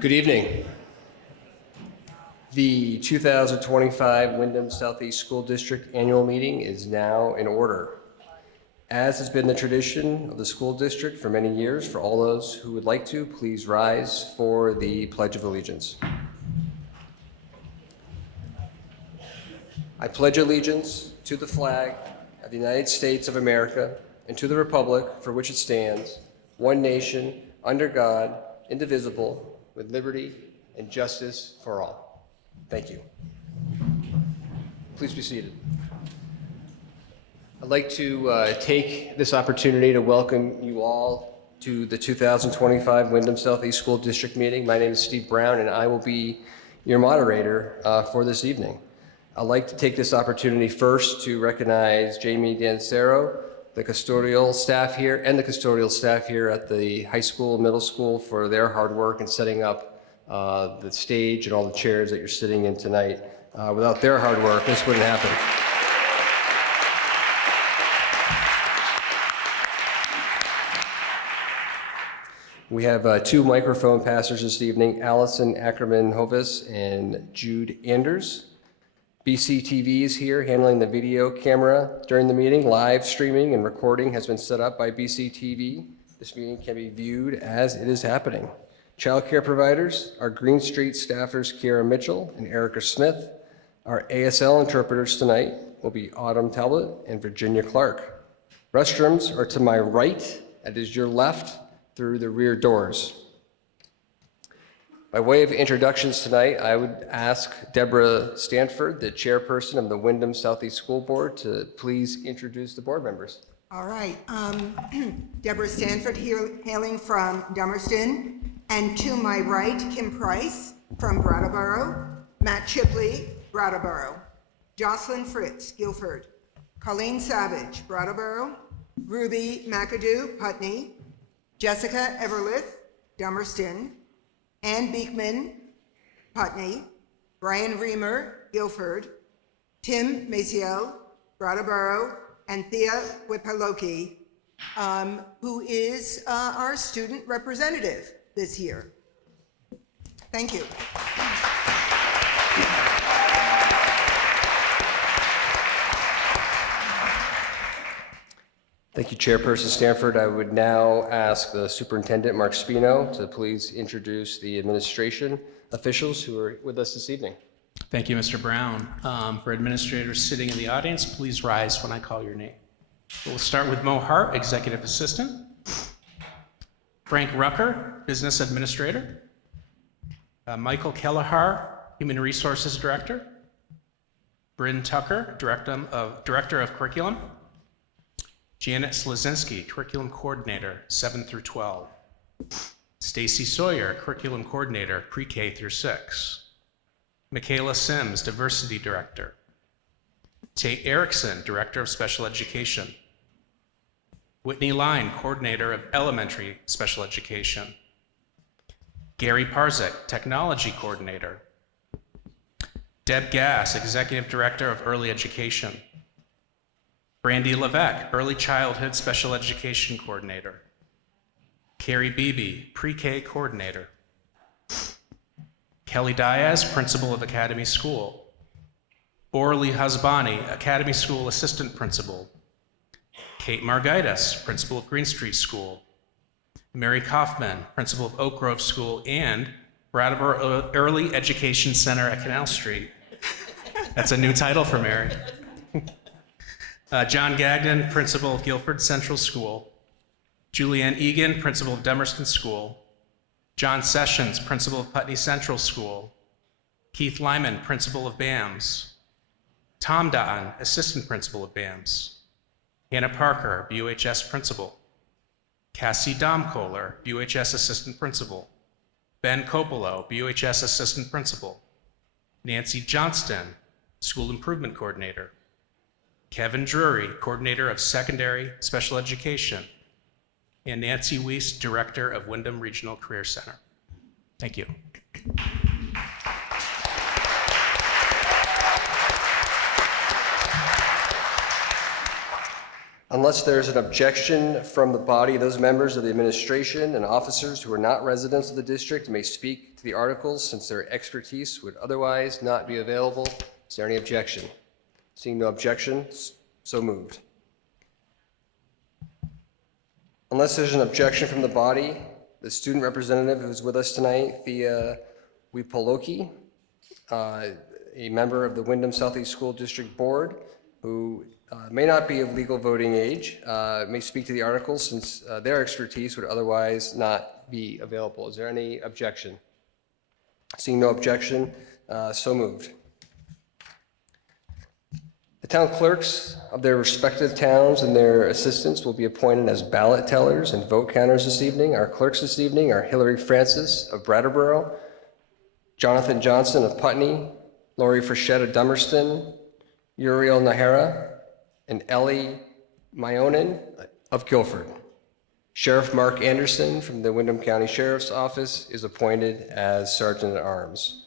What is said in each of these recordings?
Good evening. The 2025 Windham Southeast School District Annual Meeting is now in order. As has been the tradition of the school district for many years, for all those who would like to, please rise for the Pledge of Allegiance. I pledge allegiance to the flag of the United States of America and to the republic for which it stands, one nation, under God, indivisible, with liberty and justice for all. Thank you. Please be seated. I'd like to take this opportunity to welcome you all to the 2025 Windham Southeast School District meeting. My name is Steve Brown, and I will be your moderator for this evening. I'd like to take this opportunity first to recognize Jamie Dancero, the custodial staff here, and the custodial staff here at the high school and middle school for their hard work in setting up the stage and all the chairs that you're sitting in tonight. Without their hard work, this wouldn't happen. We have two microphone passers this evening, Allison Ackerman-Hovis and Jude Anders. BCTV is here handling the video camera during the meeting. Live streaming and recording has been set up by BCTV. This meeting can be viewed as it is happening. Child care providers are Green Street staffers Kiara Mitchell and Erica Smith. Our ASL interpreters tonight will be Autumn Talbot and Virginia Clark. Restrooms are to my right, and is your left through the rear doors. By way of introductions tonight, I would ask Deborah Stanford, the chairperson of the Windham Southeast School Board, to please introduce the board members. All right. Deborah Stanford here, hailing from Dummerston. And to my right, Kim Price from Brattleboro, Matt Chipley, Brattleboro, Jocelyn Fritz, Guilford, Colleen Savage, Brattleboro, Ruby McAdoo, Putney, Jessica Everlith, Dummerston, Ann Beekman, Putney, Brian Reamer, Guilford, Tim Maciel, Brattleboro, and Thea Wipaloki, who is our student representative this year. Thank you. Thank you, Chairperson Stanford. I would now ask the Superintendent, Mark Spino, to please introduce the administration officials who are with us this evening. Thank you, Mr. Brown. For administrators sitting in the audience, please rise when I call your name. We'll start with Mo Hart, Executive Assistant. Frank Rucker, Business Administrator. Michael Kelleher, Human Resources Director. Bryn Tucker, Director of Curriculum. Janet Slazinski, Curriculum Coordinator, 7 through 12. Stacy Sawyer, Curriculum Coordinator, Pre-K through 6. Michaela Sims, Diversity Director. Tate Erickson, Director of Special Education. Whitney Line, Coordinator of Elementary Special Education. Gary Parzek, Technology Coordinator. Deb Gass, Executive Director of Early Education. Brandy Levesque, Early Childhood Special Education Coordinator. Carrie Beebe, Pre-K Coordinator. Kelly Diaz, Principal of Academy School. Orly Hasbani, Academy School Assistant Principal. Kate Margaitis, Principal of Green Street School. Mary Kaufman, Principal of Oak Grove School and Brattleboro Early Education Center at Canal Street. That's a new title for Mary. John Gagnon, Principal of Guilford Central School. Julianne Egan, Principal of Dummerston School. John Sessions, Principal of Putney Central School. Keith Lyman, Principal of BAMS. Tom Dotton, Assistant Principal of BAMS. Hannah Parker, BUHS Principal. Cassie Domkohler, BUHS Assistant Principal. Ben Coppola, BUHS Assistant Principal. Nancy Johnston, School Improvement Coordinator. Kevin Drury, Coordinator of Secondary Special Education, and Nancy Weiss, Director of Windham Regional Career Center. Thank you. Unless there's an objection from the body, those members of the administration and officers who are not residents of the district may speak to the articles since their expertise would otherwise not be available. Is there any objection? Seeing no objections, so moved. Unless there's an objection from the body, the student representative who's with us tonight, Thea Wipoloki, a member of the Windham Southeast School District Board, who may not be of legal voting age, may speak to the articles since their expertise would otherwise not be available. Is there any objection? Seeing no objection, so moved. The town clerks of their respective towns and their assistants will be appointed as ballot tellers and vote counters this evening. Our clerks this evening are Hillary Francis of Brattleboro, Jonathan Johnson of Putney, Lori Frechette of Dummerston, Uriel Nahara, and Ellie Myonin of Guilford. Sheriff Mark Anderson from the Windham County Sheriff's Office is appointed as Sergeant at Arms.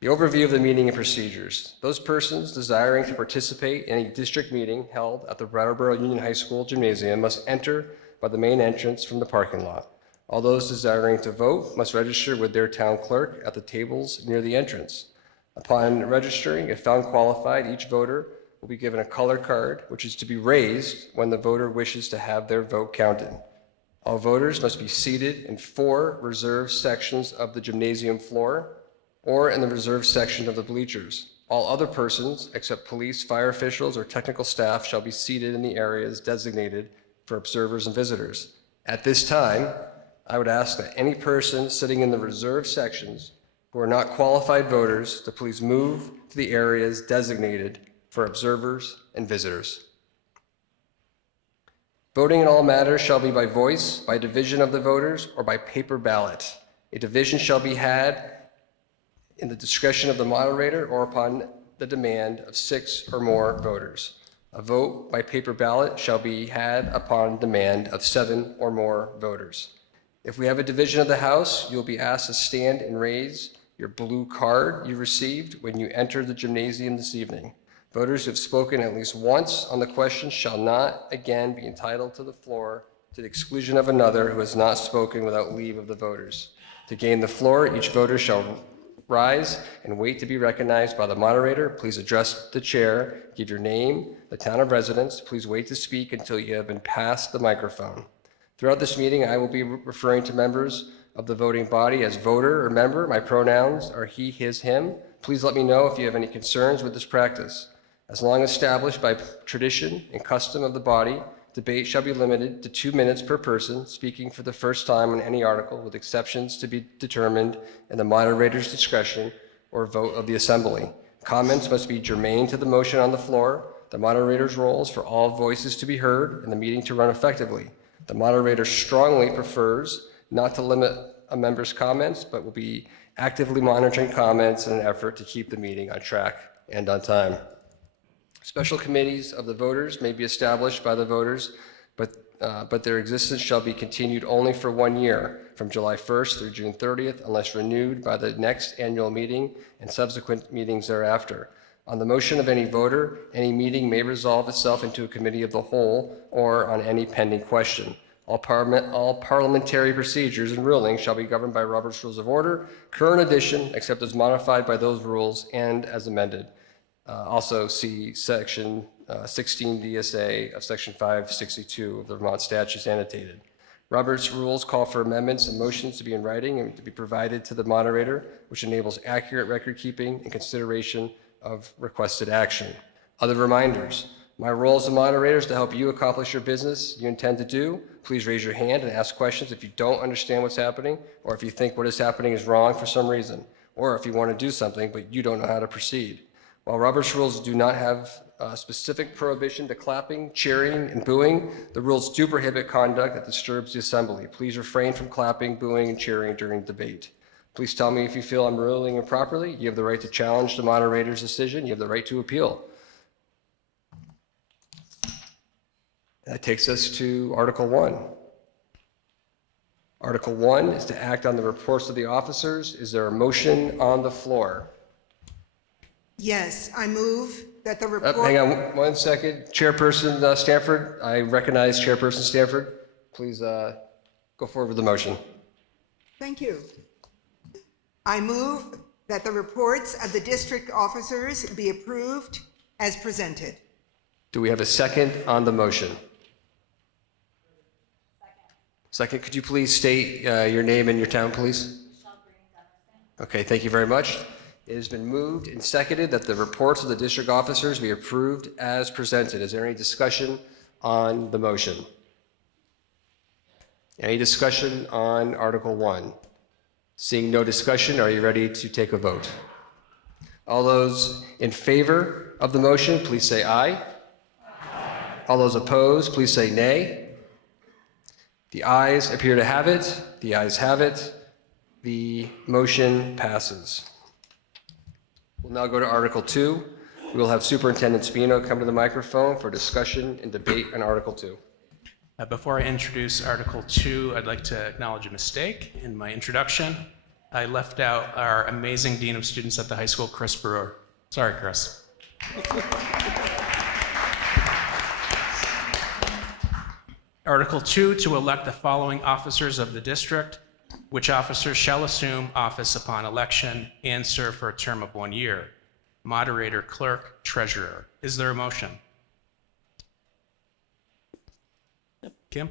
The overview of the meeting and procedures. Those persons desiring to participate in a district meeting held at the Brattleboro Union High School Gymnasium must enter by the main entrance from the parking lot. All those desiring to vote must register with their town clerk at the tables near the entrance. Upon registering, if found qualified, each voter will be given a color card, which is to be raised when the voter wishes to have their vote counted. All voters must be seated in 4 reserved sections of the gymnasium floor or in the reserved section of the bleachers. All other persons, except police, fire officials, or technical staff, shall be seated in the areas designated for observers and visitors. At this time, I would ask that any person sitting in the reserved sections who are not qualified voters to please move to the areas designated for observers and visitors. Voting in all matters shall be by voice, by division of the voters, or by paper ballot. A division shall be had in the discretion of the moderator or upon the demand of 6 or more voters. A vote by paper ballot shall be had upon demand of 7 or more voters. If we have a division of the House, you'll be asked to stand and raise your blue card you received when you enter the gymnasium this evening. Voters who have spoken at least once on the question shall not again be entitled to the floor to the exclusion of another who has not spoken without leave of the voters. To gain the floor, each voter shall rise and wait to be recognized by the moderator. Please address the chair, give your name, the town of residence. Please wait to speak until you have been passed the microphone. Throughout this meeting, I will be referring to members of the voting body as voter or member. My pronouns are he, his, him. Please let me know if you have any concerns with this practice. As long established by tradition and custom of the body, debate shall be limited to 2 minutes per person speaking for the first time on any article, with exceptions to be determined in the moderator's discretion or vote of the assembly. Comments must be germane to the motion on the floor. The moderator's role is for all voices to be heard and the meeting to run effectively. The moderator strongly prefers not to limit a member's comments, but will be actively monitoring comments in an effort to keep the meeting on track and on time. Special committees of the voters may be established by the voters, but their existence shall be continued only for 1 year, from July 1st through June 30th, unless renewed by the next annual meeting and subsequent meetings thereafter. On the motion of any voter, any meeting may resolve itself into a committee of the whole or on any pending question. All parliamentary procedures and rulings shall be governed by Robert's Rules of Order, current edition, except as modified by those rules and as amended. Also see section 16 DSA of section 562 of the Vermont statutes annotated. Robert's rules call for amendments and motions to be in writing and to be provided to the moderator, which enables accurate record keeping and consideration of requested action. Other reminders. My role as a moderator is to help you accomplish your business you intend to do. Please raise your hand and ask questions if you don't understand what's happening, or if you think what is happening is wrong for some reason, or if you want to do something but you don't know how to proceed. While Robert's rules do not have a specific prohibition to clapping, cheering, and booing, the rules do prohibit conduct that disturbs the assembly. Please refrain from clapping, booing, and cheering during debate. Please tell me if you feel I'm ruling improperly. You have the right to challenge the moderator's decision. You have the right to appeal. That takes us to Article 1. Article 1 is to act on the reports of the officers. Is there a motion on the floor? Yes, I move that the Hang report, on 1 second. Chairperson Stanford, I recognize Chairperson Stanford. Please go forward with the motion. thank you. I move that the reports of the district officers be approved as presented. Do we have a second on the motion? Second, could you please state your name and your town, please? Okay, thank you very much. It has been moved and seconded that the reports of the district officers be approved as presented. Is there any discussion on the motion? Any discussion on Article 1? Seeing no discussion, are you ready to take a vote? All those in favor of the motion, please say aye. All those opposed, please say nay. The ayes appear to have it. The ayes have it. The motion passes. We'll now go to Article 2. We will have Superintendent Spino come to the microphone for discussion and debate on Article 2. Before I introduce Article 2, I'd like to acknowledge a mistake in my introduction. I left out our amazing Dean of Students at the high school, Chris Brewer. Sorry, Chris. Article 2, to elect the following officers of the district, which officers shall assume office upon election and serve for a term of 1 year. Moderator, clerk, treasurer. Is there a motion? Kim?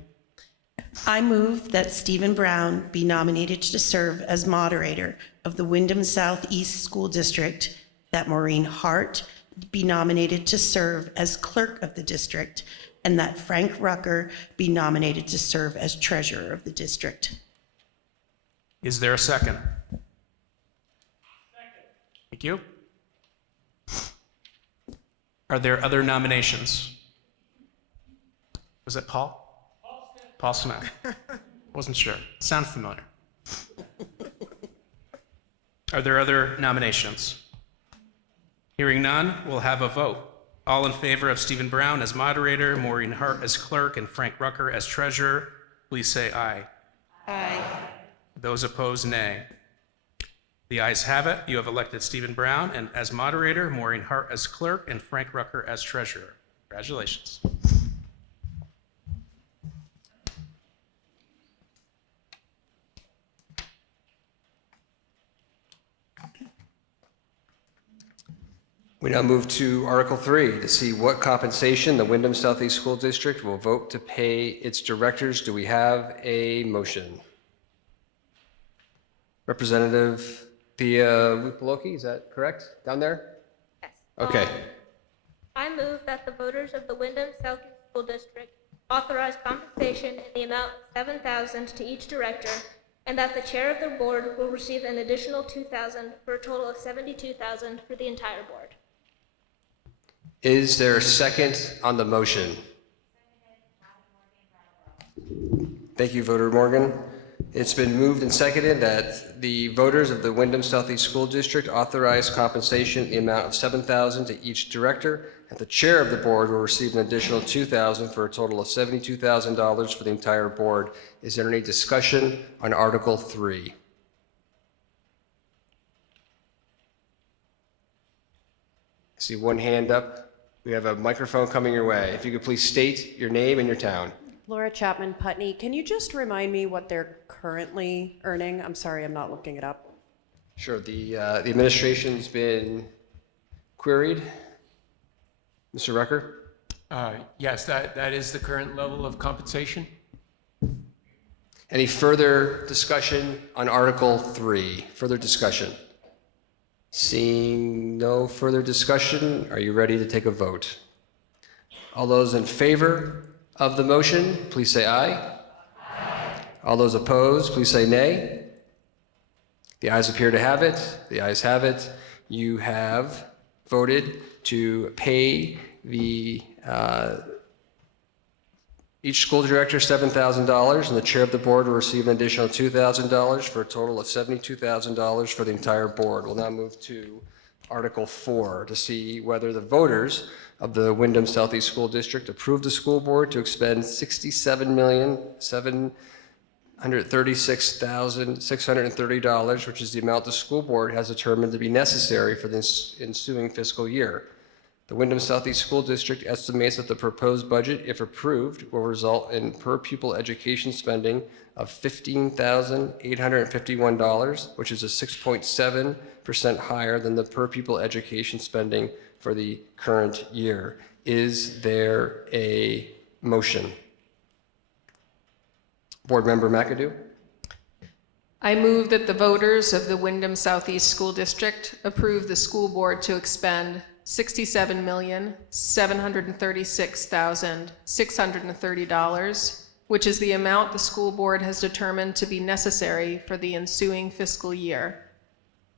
I move that Stephen Brown be nominated to serve as moderator of the Windham Southeast School District, that Maureen Hart be nominated to serve as clerk of the district, and that Frank Rucker be nominated to serve as treasurer of the district. Is there a second? Thank you. Are there other nominations? Was it Paul? Paul Smith. Wasn't sure. Sound familiar. Are there other nominations? Hearing none, we'll have a vote. All in favor of Stephen Brown as moderator, Maureen Hart as clerk, and Frank Rucker as treasurer, please say aye. Aye. Those opposed, nay. The ayes have it. You have elected Stephen Brown and as moderator, Maureen Hart as clerk, and Frank Rucker as treasurer. Congratulations. We now move to Article 3 to see what compensation the Windham Southeast School District will vote to pay its directors. Do we have a motion? Representative Pia Wupoloki, is that correct? Down there? Yes. Okay. I move that the voters of the Windham Southeast School District authorize compensation in the amount of $7,000 to each director, and that the chair of the board will receive an additional $2,000 for a total of $72,000 for the entire board. Is there a second on the motion? Thank you, Voter Morgan. It's been moved and seconded that the voters of the Windham Southeast School District authorize compensation in the amount of $7,000 to each director, and the chair of the board will receive an additional $2,000 for a total of $72,000 for the entire board. Is there any discussion on Article 3? I see one hand up. We have a microphone coming your way. If you could please state your name and your town. Laura Chapman Putney, can you just remind me what they're currently earning? I'm sorry, I'm not looking it up. Sure, the administration's been queried. Mr. Rucker? Yes, that is the current level of compensation. Any further discussion on Article 3? Further discussion? Seeing no further discussion, are you ready to take a vote? All those in favor of the motion, please say aye. Aye. All those opposed, please say nay. The ayes appear to have it. The ayes have it. You have voted to pay the each school director $7,000, and the chair of the board will receive an additional $2,000 for a total of $72,000 for the entire board. We'll now move to Article 4 to see whether the voters of the Windham Southeast School District approve the school board to expend $67,700,000 $136,630, which is the amount the school board has determined to be necessary for the ensuing fiscal year. The Windham Southeast School District estimates that the proposed budget, if approved, will result in per pupil education spending of $15,851, which is a 6.7% higher than the per pupil education spending for the current year. Is there a motion? Board Member McAdoo? I move that the voters of the Windham Southeast School District approve the school board to expend $67,736,630, which is the amount the school board has determined to be necessary for the ensuing fiscal year.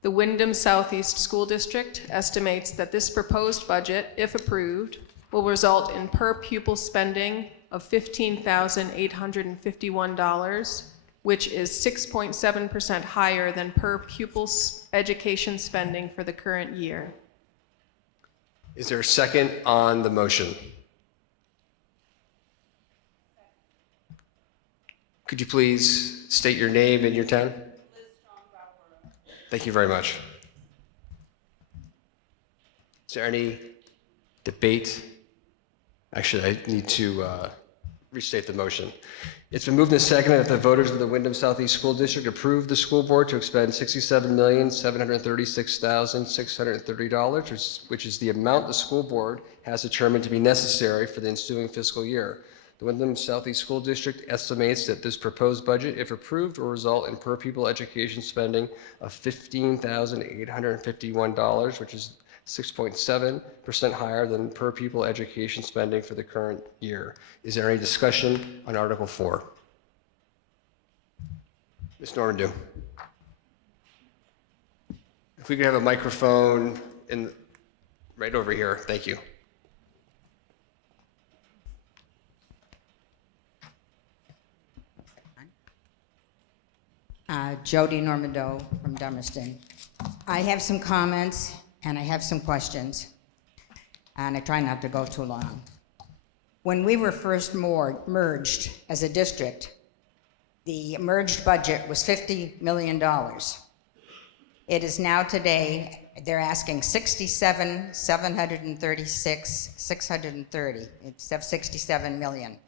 The Windham Southeast School District estimates that this proposed budget, if approved, will result in per pupil spending of $15,851, which is 6.7% higher than per pupil education spending for the current year. Is there a second on the motion? Could you please state your name and your town? Thank you very much. Is there any debate? Actually, I need to restate the motion. It's been moved and seconded that the voters of the Windham Southeast School District approve the school board to expend $67,736,630, which is the amount the school board has determined to be necessary for the ensuing fiscal year. The Windham Southeast School District estimates that this proposed budget, if approved, will result in per pupil education spending of $15,851, which is 6.7% higher than per pupil education spending for the current year. Is there any discussion on Article 4? Ms. Normandeau. If we could have a microphone right over here, thank you. Jody Normandeau from Dummerston. I have some comments and I have some questions, and I try not to go too long. When we were first merged as a district, the merged budget was $50 million. It is now today, they're asking $67,736,630. It's $67 million.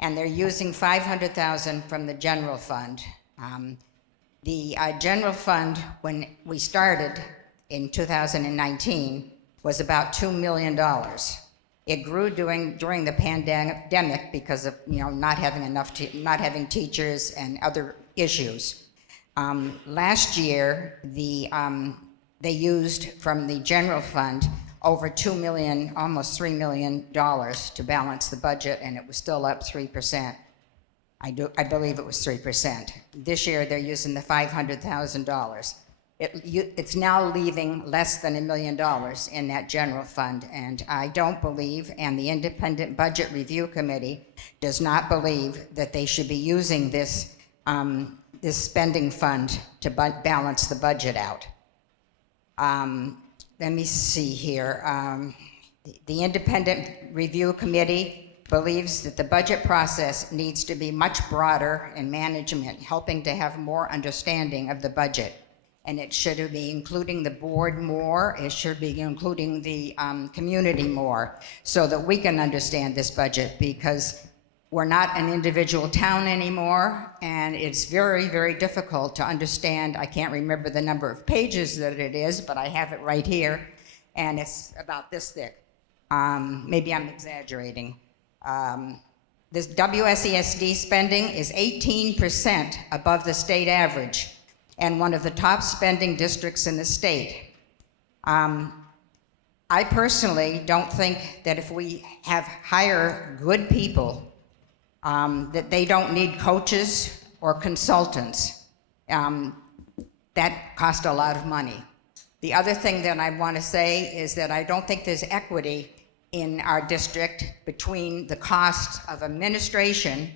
And they're using $500,000 from the general fund. The general fund, when we started in 2019, was about $2 million. It grew during the pandemic because of not having teachers and other issues. Last year, they used from the general fund over $2 million, almost $3 million to balance the budget, and it was still up 3%. I believe it was 3%. This year, they're using the $500,000. It's now leaving less than $1 million in that general fund, and I don't believe, and the Independent Budget Review Committee does not believe that they should be using this spending fund to balance the budget out. Let me see here. The Independent Review Committee believes that the budget process needs to be much broader in management, helping to have more understanding of the budget. And it should be including the board more, it should be including the community more, so that we can understand this budget, because we're not an individual town anymore, and it's very, very difficult to understand. I can't remember the number of pages that it is, but I have it right here, and it's about this thick. Maybe I'm exaggerating. This WSESD spending is 18% above the state average, and one of the top spending districts in the state. I personally don't think that if we hire good people, that they don't need coaches or consultants. That costs a lot of money. The other thing that I want to say is that I don't think there's equity in our district between the cost of administration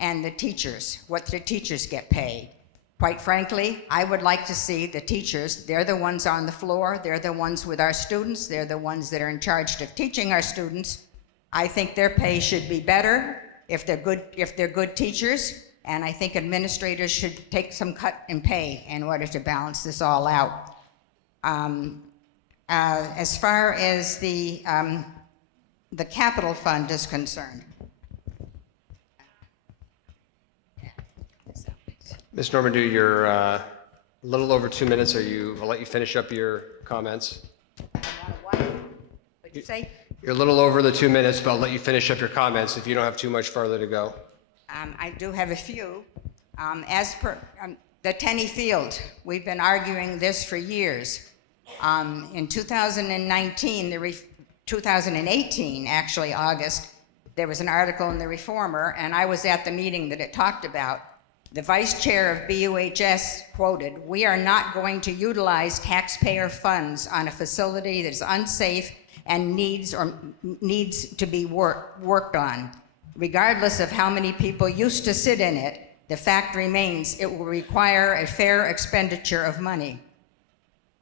and the teachers, what the teachers get paid. Quite frankly, I would like to see the teachers, they're the ones on the floor, they're the ones with our students, they're the ones that are in charge of teaching our students. I think their pay should be better if they're good teachers, and I think administrators should take some cut in pay in order to balance this all out. As far as the capital fund is concerned, Ms. Normandy, you're a little over 2 minutes. I'll let you finish up your comments. what'd you say? You're a little over the 2 minutes, but I'll let you finish up your comments if you don't have too much further to go. I do have a few. As per the Tenney Field, we've been arguing this for years. In 2019, 2018, actually, August, there was an article in the Reformer, and I was at the meeting that it talked about. The vice chair of BUHS quoted, "We are not going to utilize taxpayer funds on a facility that is unsafe and needs to be worked on. Regardless of how many people used to sit in it, the fact remains it will require a fair expenditure of money."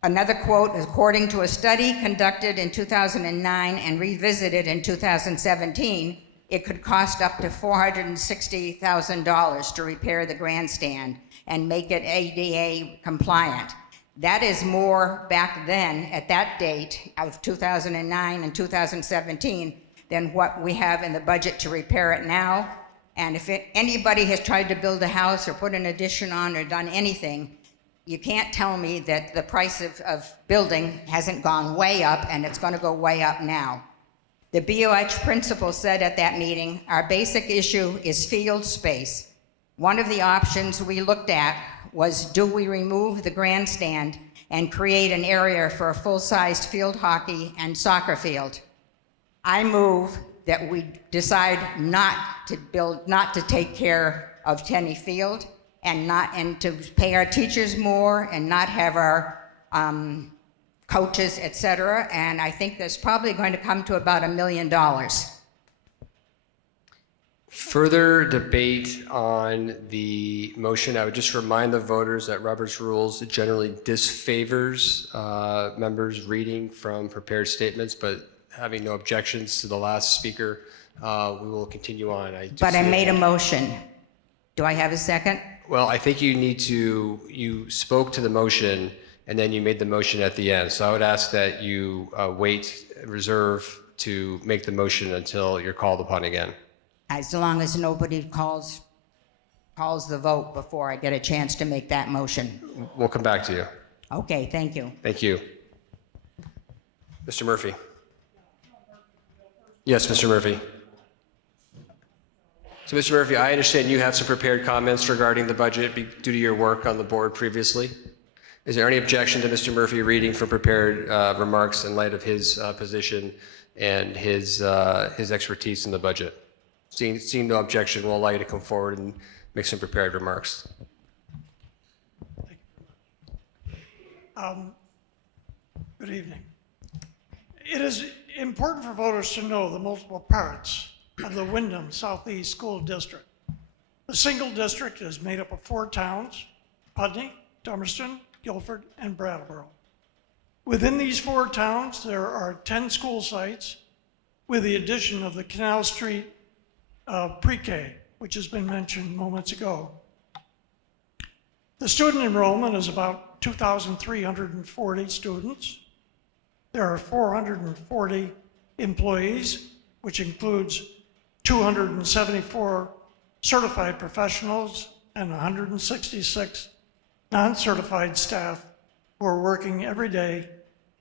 Another quote, according to a study conducted in 2009 and revisited in 2017, it could cost up to $460,000 to repair the grandstand and make it ADA compliant. That is more back then, at that date of 2009 and 2017, than what we have in the budget to repair it now. And if anybody has tried to build a house or put an addition on or done anything, you can't tell me that the price of building hasn't gone way up, and it's going to go way up now. The BOH principal said at that meeting, "Our basic issue is field space. One of the options we looked at was, do we remove the grandstand and create an area for a full-sized field hockey and soccer field?" I move that we decide not to take care of Tenney Field and to pay our teachers more and not have our coaches, et cetera. And I think that's probably going to come to about $1 million. Further debate on the motion. I would just remind the voters that Robert's rules generally disfavors members reading from prepared statements, but having no objections to the last speaker, we will continue on. But I made a motion. Do I have a second? Well, I think you spoke to the motion and then you made the motion at the end. So I would ask that you reserve to make the motion until you're called upon again. As long as nobody calls the vote before I get a chance to make that motion. We'll come back to you. Okay, thank you. Thank you. Mr. Murphy. Yes, Mr. Murphy. So, Mr. Murphy, I understand you have some prepared comments regarding the budget due to your work on the board previously. Is there any objection to Mr. Murphy reading from prepared remarks in light of his position and his expertise in the budget? Seeing no objection, we'll allow you to come forward and make some prepared remarks. Good evening. It is important for voters to know the multiple parts of the Windham Southeast School District. The single district is made up of 4 towns: Putney, Dummerston, Guilford, and Brattleboro. Within these 4 towns, there are 10 school sites, with the addition of the Canal Street pre-K, which has been mentioned moments ago. The student enrollment is about 2,340 students. There are 440 employees, which includes 274 certified professionals and 166 non-certified staff who are working every day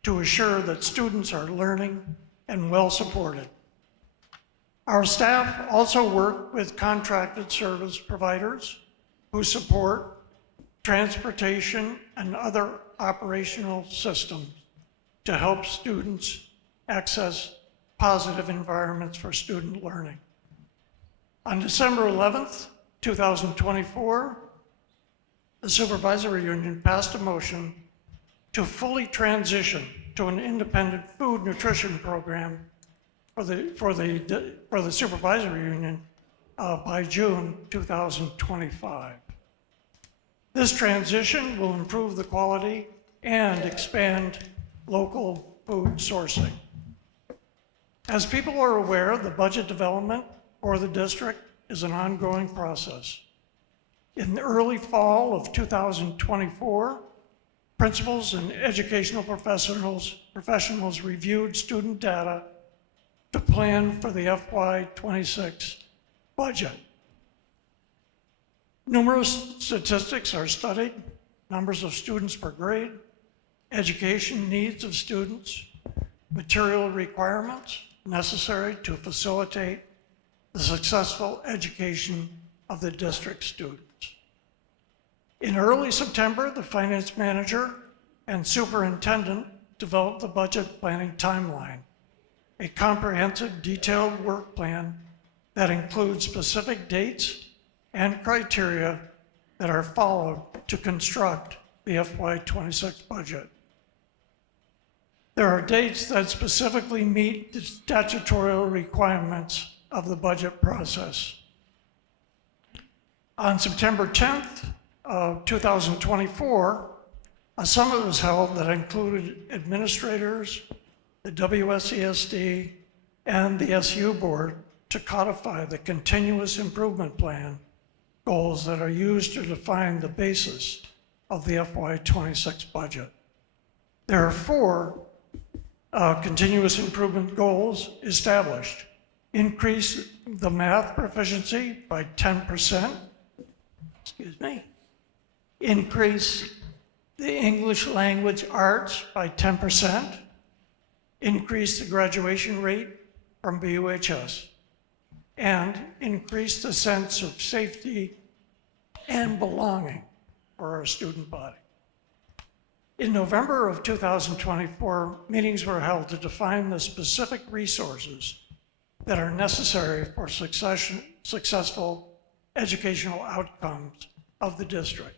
to assure that students are learning and well supported. Our staff also work with contracted service providers who support transportation and other operational systems to help students access positive environments for student learning. On December 11th, 2024, the supervisory union passed a motion to fully transition to an independent food nutrition program for the supervisory union by June 2025. This transition will improve the quality and expand local food sourcing. As people are aware, the budget development for the district is an ongoing process. In the early fall of 2024, principals and educational professionals reviewed student data to plan for the FY26 budget. Numerous statistics are studied: numbers of students per grade, education needs of students, material requirements necessary to facilitate the successful education of the district students. In early September, the finance manager and superintendent developed the budget planning timeline, a comprehensive, detailed work plan that includes specific dates and criteria that are followed to construct the FY26 budget. There are dates that specifically meet the statutory requirements of the budget process. On September 10th of 2024, a summit was held that included administrators, the WSESD, and the SU board to codify the continuous improvement plan goals that are used to define the basis of the FY26 budget. There are 4 continuous improvement goals established: increase the math proficiency by 10%, increase the English language arts by 10%, increase the graduation rate from BUHS, and increase the sense of safety and belonging for our student body. In November of 2024, meetings were held to define the specific resources that are necessary for successful educational outcomes of the district.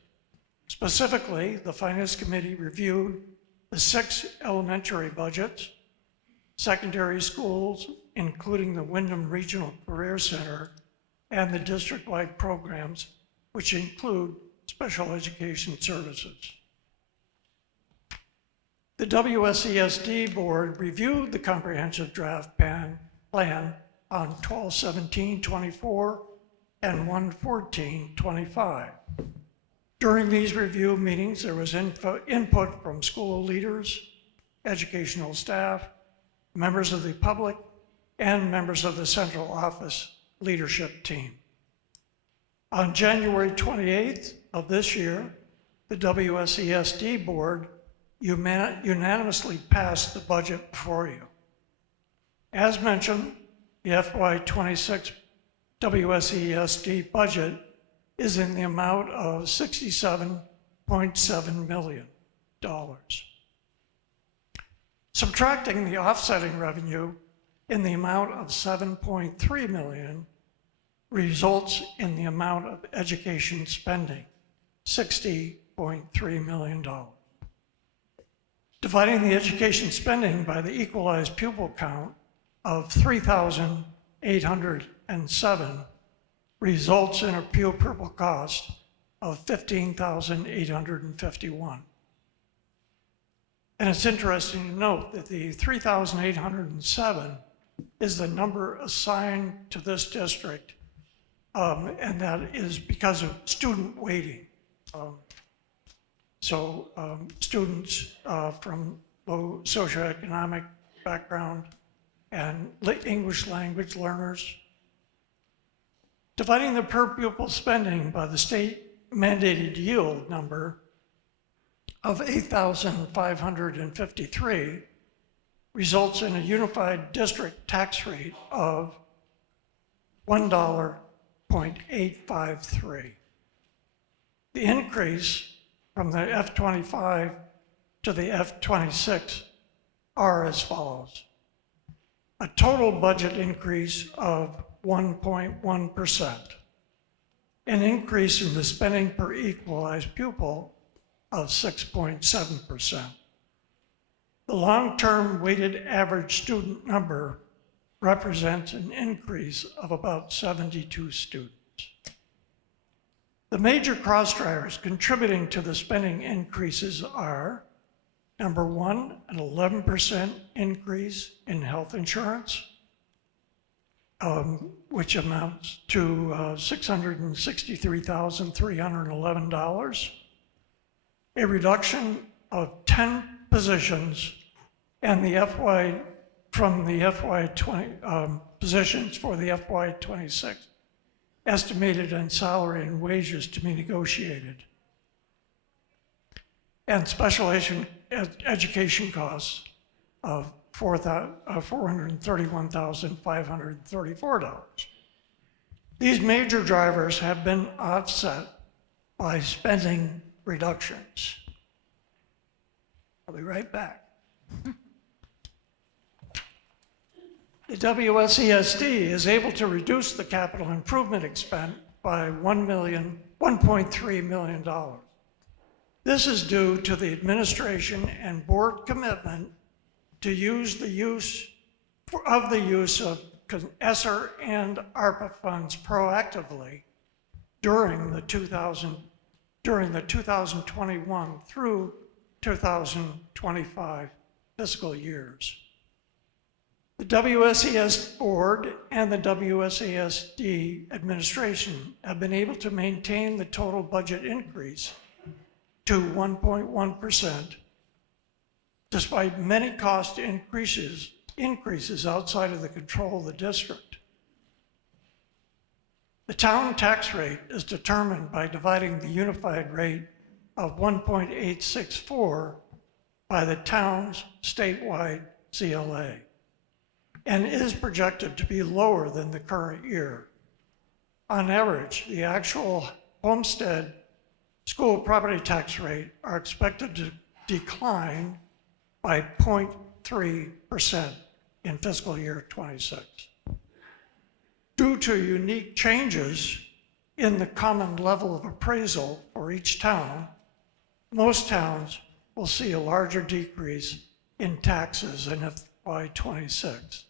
Specifically, the Finance Committee reviewed the 6 elementary budgets, secondary schools, including the Windham Regional Career Center, and the district-wide programs, which include special education services. The WSESD board reviewed the comprehensive draft plan on 12/17/24 and 1/14/25. During these review meetings, there was input from school leaders, educational staff, members of the public, and members of the central office leadership team. On January 28th of this year, the WSESD board unanimously passed the budget before you. As mentioned, the FY26 WSESD budget is in the amount of $67.7 million. Subtracting the offsetting revenue in the amount of $7.3 million results in the amount of education spending, $60.3 million. Dividing the education spending by the equalized pupil count of 3,807 results in a pupil cost of 15,851. And it's interesting to note that the 3,807 is the number assigned to this district, and that is because of student weighting. Students from low socioeconomic background and English language learners. Dividing the per pupil spending by the state mandated yield number of 8,553 results in a unified district tax rate of $1.853. The increase from the F25 to the F26 are as follows: a total budget increase of 1.1%, an increase in the spending per equalized pupil of 6.7%. The long-term weighted average student number represents an increase of about 72 students. The major cross drivers contributing to the spending increases are: number 1, an 11% increase in health insurance; which amounts to $663,311. A reduction of 10 positions and from the FY20 positions for the FY26 estimated in salary and wages to be negotiated, and special education costs of $431,534. These major drivers have been offset by spending reductions. I'll be right back. The WSESD is able to reduce the capital improvement expend by $1.3 million. This is due to the administration and board commitment to use of ESSER and ARPA funds proactively during the 2021 through 2025 fiscal years. The WSES board and the WSESD administration have been able to maintain the total budget increase to 1.1%, despite many cost increases outside of the control of the district. The town tax rate is determined by dividing the unified rate of 1.864 by the town's statewide CLA, and is projected to be lower than the current year. On average, the actual homestead school property tax rate are expected to decline by 0.3% in fiscal year 26. Due to unique changes in the common level of appraisal for each town, most towns will see a larger decrease in taxes in FY26.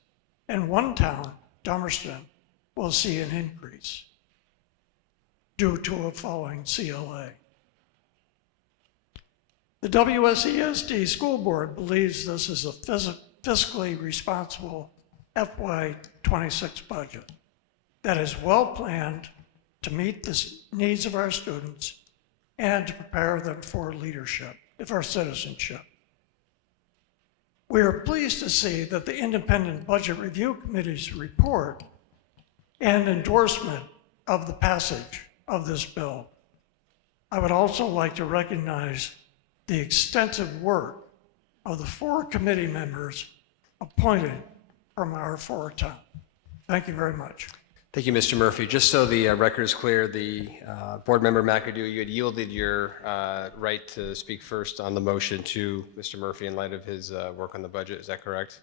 And one town, Dummerston, will see an increase due to a falling CLA. The WSESD School Board believes this is a fiscally responsible FY26 budget that is well planned to meet the needs of our students and to prepare them for leadership, for citizenship. We are pleased to see that the Independent Budget Review Committee's report and endorsement of the passage of this bill. I would also like to recognize the extensive work of the 4 committee members appointed from our 4 towns. Thank you very much. Thank you, Mr. Murphy. Just so the record is clear, the board member McAdoo, you had yielded your right to speak first on the motion to Mr. Murphy in light of his work on the budget. Is that correct?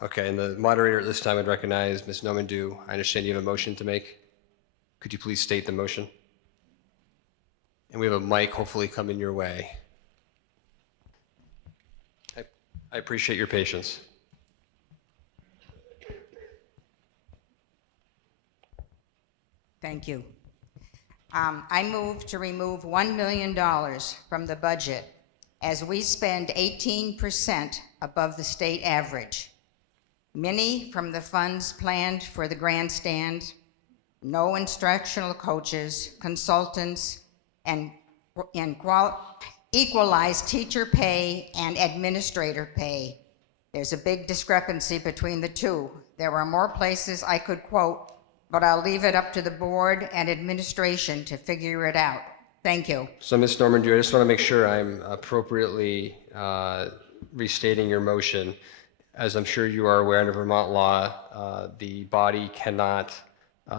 Okay, and the moderator at this time would recognize Ms. Nomandou. I understand you have a motion to make. Could you please state the motion? And we have a mic hopefully coming your way. I appreciate your patience. Thank you. I move to remove $1 million from the budget as we spend 18% above the state average. Many from the funds planned for the grandstand, no instructional coaches, consultants, and equalized teacher pay and administrator pay. There's a big discrepancy between the two. There are more places I could quote, but I'll leave it up to the board and administration to figure it out. Thank you. So, Ms. Normandy, I just want to make sure I'm appropriately restating your motion. As I'm sure you are aware, under Vermont law, the body cannot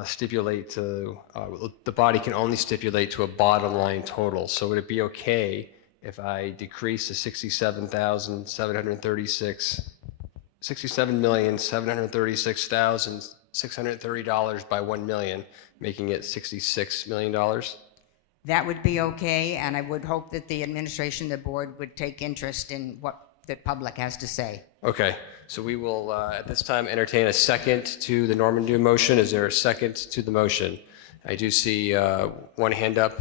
stipulate to, the body can only stipulate to a bottom line total. So would it be okay if I decrease the $67,736,630 by $1 million, making it $66 million? That would be okay, and I would hope that the administration, the board, would take interest in what the public has to say. Okay, so we will at this time entertain a second to the Normandy motion. Is there a second to the motion? I do see one hand up.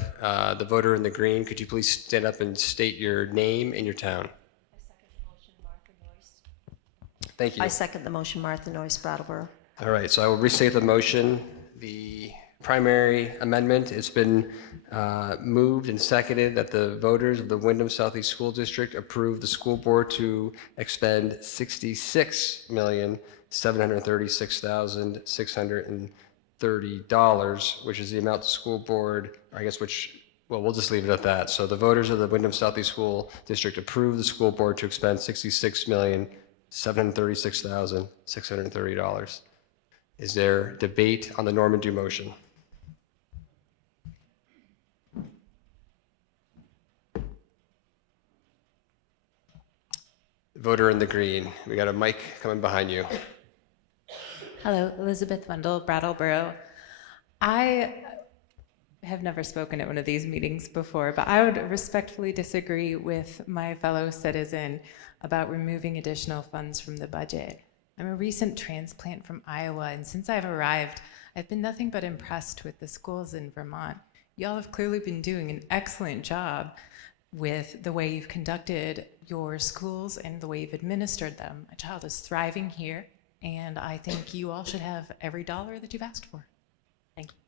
The voter in the green, could you please stand up and state your name and your town? I second the motion, Martha Noyce. Thank you. I second the motion, Martha Noyce, Brattleboro. All right, so I will restate the motion. The primary amendment, it's been moved and seconded that the voters of the Windham Southeast School District approve the school board to expend $66,736,630, which is the amount the school board, or I guess well, we'll just leave it at that. So the voters of the Windham Southeast School District approve the school board to expend $66,736,630. Is there debate on the Norman Dew motion? Voter in the green. We got a mic coming behind you. Hello, Elizabeth Wendell, Brattleboro. I have never spoken at one of these meetings before, but I would respectfully disagree with my fellow citizen about removing additional funds from the budget. I'm a recent transplant from Iowa, and since I've arrived, I've been nothing but impressed with the schools in Vermont. Y'all have clearly been doing an excellent job with the way you've conducted your schools and the way you've administered them. My child is thriving here, and I think you all should have every dollar that you've asked for. Thank you.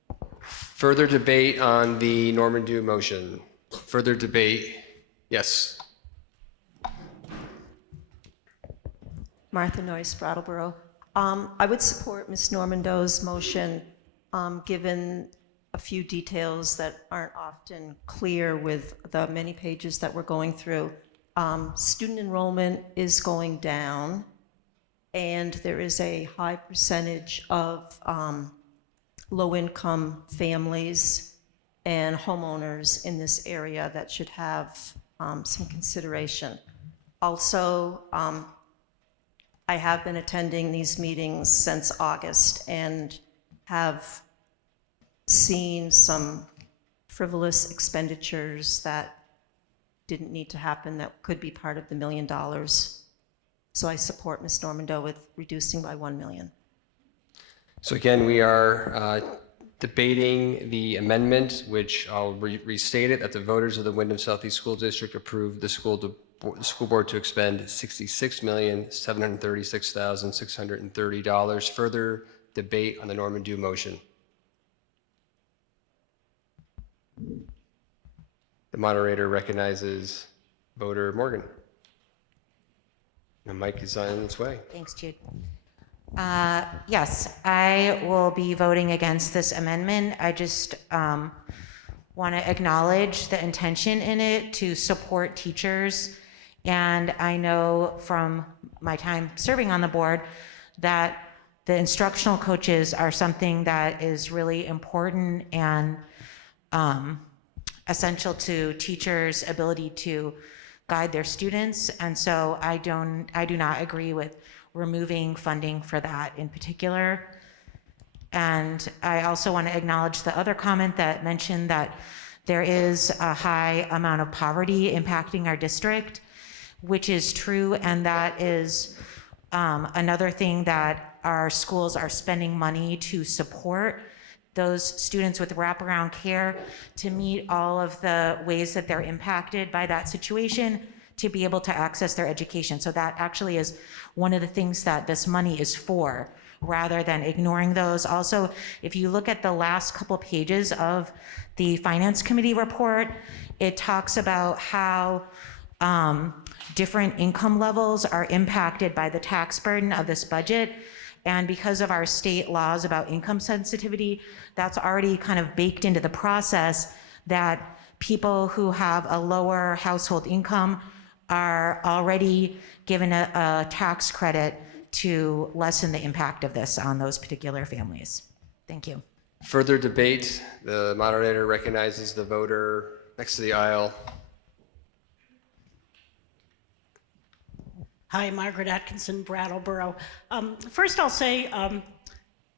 Further debate on the Norman Dew motion? Further debate? Yes. Martha Noyce, Brattleboro. I would support Ms. Normando's motion, given a few details that aren't often clear with the many pages that we're going through. Student enrollment is going down, and there is a high percentage of low-income families and homeowners in this area that should have some consideration. Also, I have been attending these meetings since August and have seen some frivolous expenditures that didn't need to happen that could be part of the $1 million. So I support Ms. Normando with reducing by $1 million. So again, we are debating the amendment, which I'll restate it, that the voters of the Windham Southeast School District approve the school board to expend $66,736,630. Further debate on the Norman Dew motion. The moderator recognizes voter Morgan. The mic is on its way. Thanks, Jude. Yes, I will be voting against this amendment. I just want to acknowledge the intention in it to support teachers. And I know from my time serving on the board that the instructional coaches are something that is really important and essential to teachers' ability to guide their students. And so I do not agree with removing funding for that in particular. And I also want to acknowledge the other comment that mentioned that there is a high amount of poverty impacting our district, which is true, and that is another thing that our schools are spending money to support those students with wraparound care to meet all of the ways that they're impacted by that situation to be able to access their education. So that actually is one of the things that this money is for, rather than ignoring those. Also, if you look at the last couple pages of the Finance Committee report, it talks about how different income levels are impacted by the tax burden of this budget. And because of our state laws about income sensitivity, that's already kind of baked into the process that people who have a lower household income are already given a tax credit to lessen the impact of this on those particular families. Thank you. Further debate. The moderator recognizes the voter next to the aisle. Hi, Margaret Atkinson, Brattleboro. First, I'll say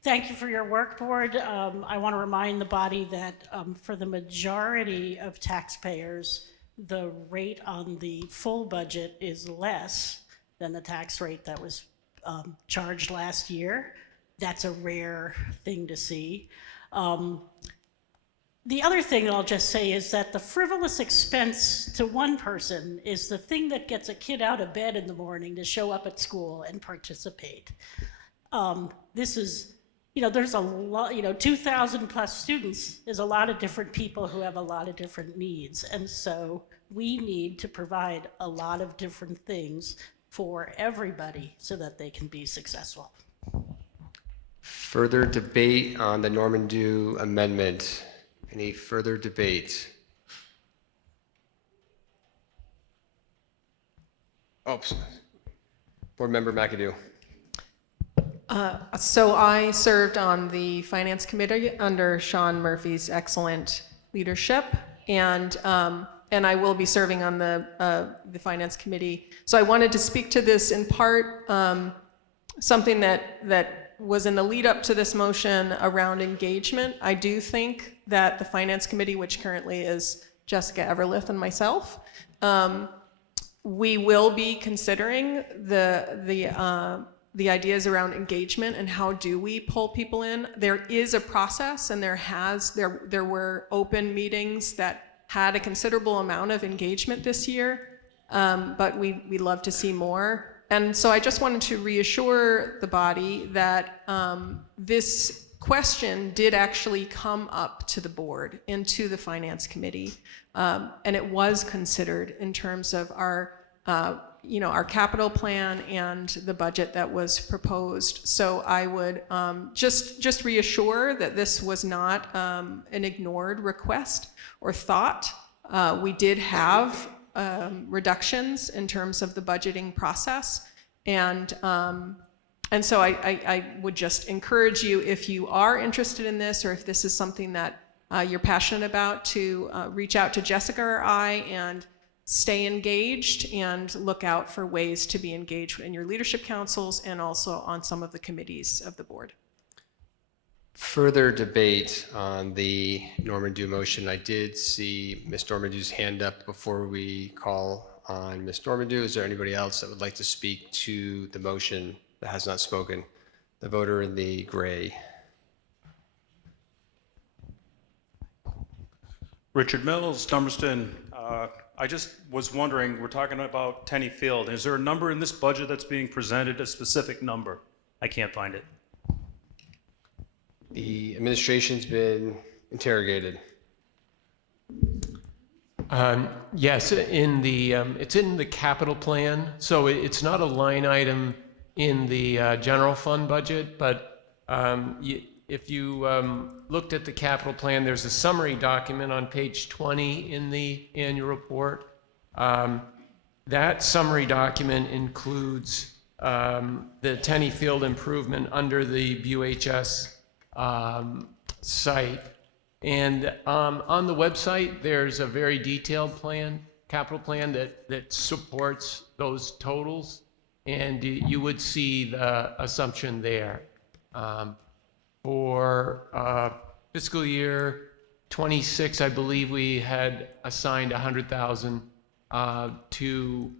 thank you for your work, Board. I want to remind the body that for the majority of taxpayers, the rate on the full budget is less than the tax rate that was charged last year. That's a rare thing to see. The other thing I'll just say is that the frivolous expense to one person is the thing that gets a kid out of bed in the morning to show up at school and participate. This is, there's a lot, 2,000 plus students is a lot of different people who have a lot of different needs. And so we need to provide a lot of different things for everybody so that they can be successful. Further debate on the Norman Dew amendment? Any further debate? Oh, Board Member McAdoo. So I served on the Finance Committee under Sean Murphy's excellent leadership, and I will be serving on the Finance Committee. So I wanted to speak to this in part, something that was in the lead up to this motion around engagement. I do think that the Finance Committee, which currently is Jessica Everlith and myself, we will be considering the ideas around engagement and how do we pull people in. There is a process, and there were open meetings that had a considerable amount of engagement this year, but we'd love to see more. And so I just wanted to reassure the body that this question did actually come up to the board and to the Finance Committee, and it was considered in terms of our capital plan and the budget that was proposed. So I would just reassure that this was not an ignored request or thought. We did have reductions in terms of the budgeting process, and so I would just encourage you, if you are interested in this, or if this is something that you're passionate about, to reach out to Jessica or I and stay engaged and look out for ways to be engaged in your leadership councils and also on some of the committees of the board. Further debate on the Norman Dew motion. I did see Ms. Norman Dew's hand up before we call on Ms. Norman Dew. Is there anybody else that would like to speak to the motion that has not spoken? The voter in the gray. Richard Mills, Dummerston. I just was wondering, we're talking about Tenney Field. Is there a number in this budget that's being presented, a specific number? I can't find it. The administration's been interrogated. Yes, it's in the capital plan, so it's not a line item in the general fund budget, but if you looked at the capital plan, there's a summary document on page 20 in the annual report. That summary document includes the Tenney Field improvement under the BUHS site. And on the website, there's a very detailed plan, capital plan that supports those totals. And you would see the assumption there. For fiscal year 26, I believe we had assigned $100,000 to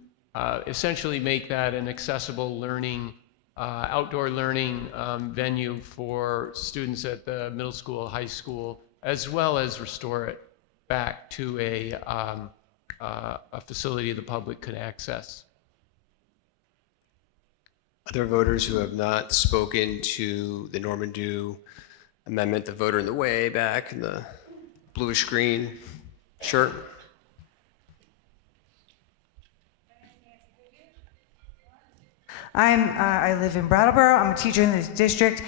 essentially make that an accessible learning, outdoor learning venue for students at the middle school, high school, as well as restore it back to a facility the public could access. Other voters who have not spoken to the Norman Dew amendment, the voter in the way back in the bluish green shirt. I live in Brattleboro. I'm a teacher in this district.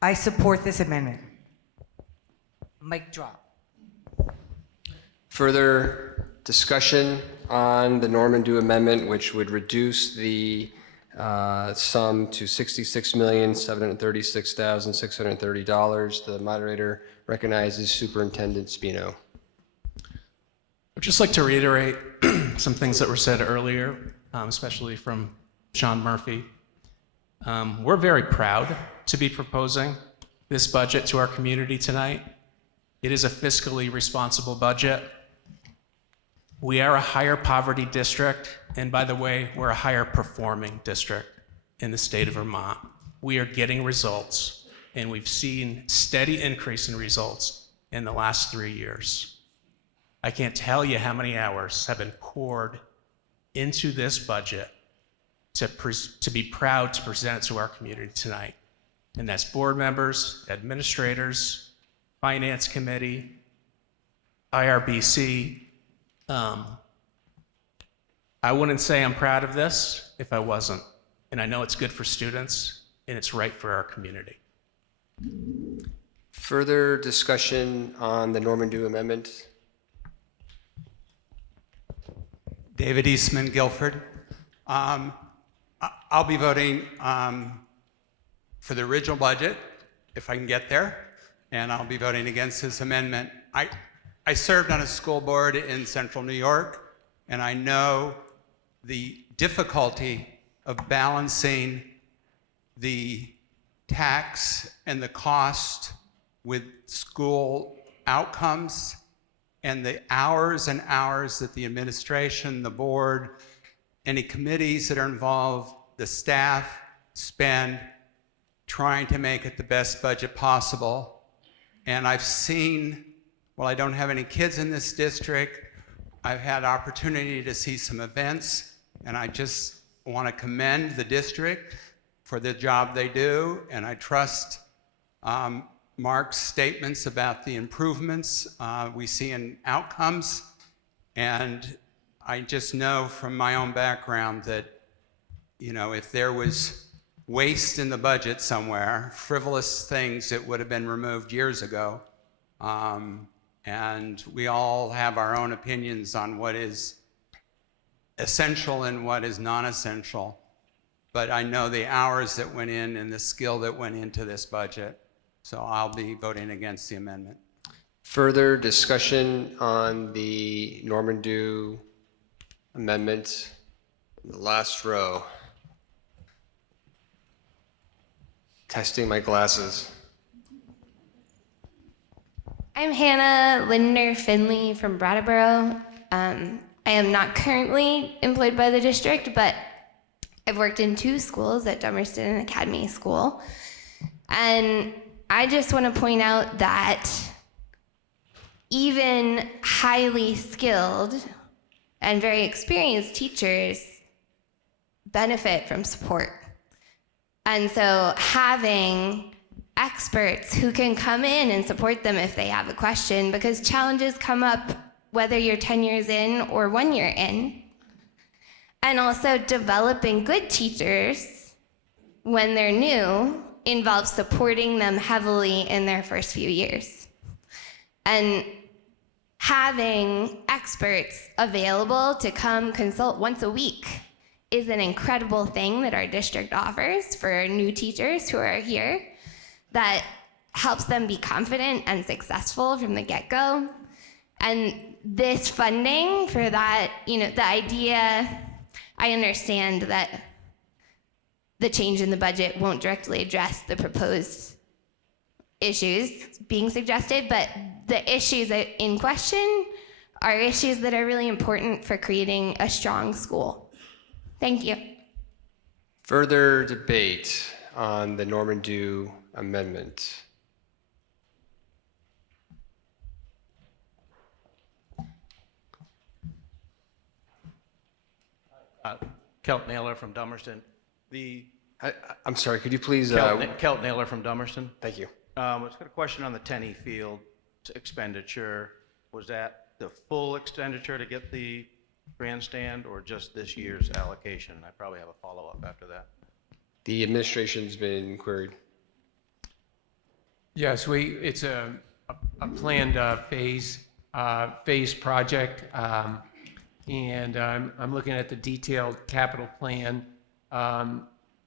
I support this amendment. Mic drop. Further discussion on the Norman Dew amendment, which would reduce the sum to $66,736,630. The moderator recognizes Superintendent Spino. I'd just like to reiterate some things that were said earlier, especially from Sean Murphy. We're very proud to be proposing this budget to our community tonight. It is a fiscally responsible budget. We are a higher poverty district, and by the way, we're a higher performing district in the state of Vermont. We are getting results, and we've seen steady increase in results in the last 3 years. I can't tell you how many hours have been poured into this budget to be proud to present to our community tonight. And that's board members, administrators, finance committee, IRBC. I wouldn't say I'm proud of this if I wasn't. And I know it's good for students and it's right for our community. Further discussion on the Norman Dew amendment? David Eastman, Guilford. I'll be voting for the original budget, if I can get there, and I'll be voting against this amendment. I served on a school board in central New York, and I know the difficulty of balancing the tax and the cost with school outcomes and the hours and hours that the administration, the board, any committees that are involved, the staff spend trying to make it the best budget possible. And I've seen, well, I don't have any kids in this district, I've had opportunity to see some events, and I just want to commend the district for the job they do, and I trust Mark's statements about the improvements we see in outcomes, and I just know from my own background that, you know, if there was waste in the budget somewhere, frivolous things that would have been removed years ago, and we all have our own opinions on what is essential and what is non-essential, but I know the hours that went in and the skill that went into this budget, so I'll be voting against the amendment. Further discussion on the Norman Dew amendment in the last row. Testing my glasses. I'm Hannah Linder Finley from Brattleboro. I am not currently employed by the district, but I've worked in 2 schools at Dummerston and Academy School. And I just want to point out that even highly skilled and very experienced teachers benefit from support. And so having experts who can come in and support them if they have a question, because challenges come up whether you're 10 years in or 1 year in. And also developing good teachers when they're new involves supporting them heavily in their first few years. And having experts available to come consult once a week is an incredible thing that our district offers for new teachers who are here that helps them be confident and successful from the get-go. And this funding for that, you know, the idea, I understand that the change in the budget won't directly address the proposed issues being suggested, but the issues in question are issues that are really important for creating a strong school. Thank you. Further debate on the Norman Dew amendment. Kelt Naylor from Dummerston. I'm sorry, could you please... Kelt Naylor from Dummerston. Thank you. I was got a question on the Tenney Field expenditure. Was that the full expenditure to get the grandstand or just this year's allocation? I probably have a follow-up after that. The administration's been queried. Yes, it's a planned phase project, and I'm looking at the detailed capital plan.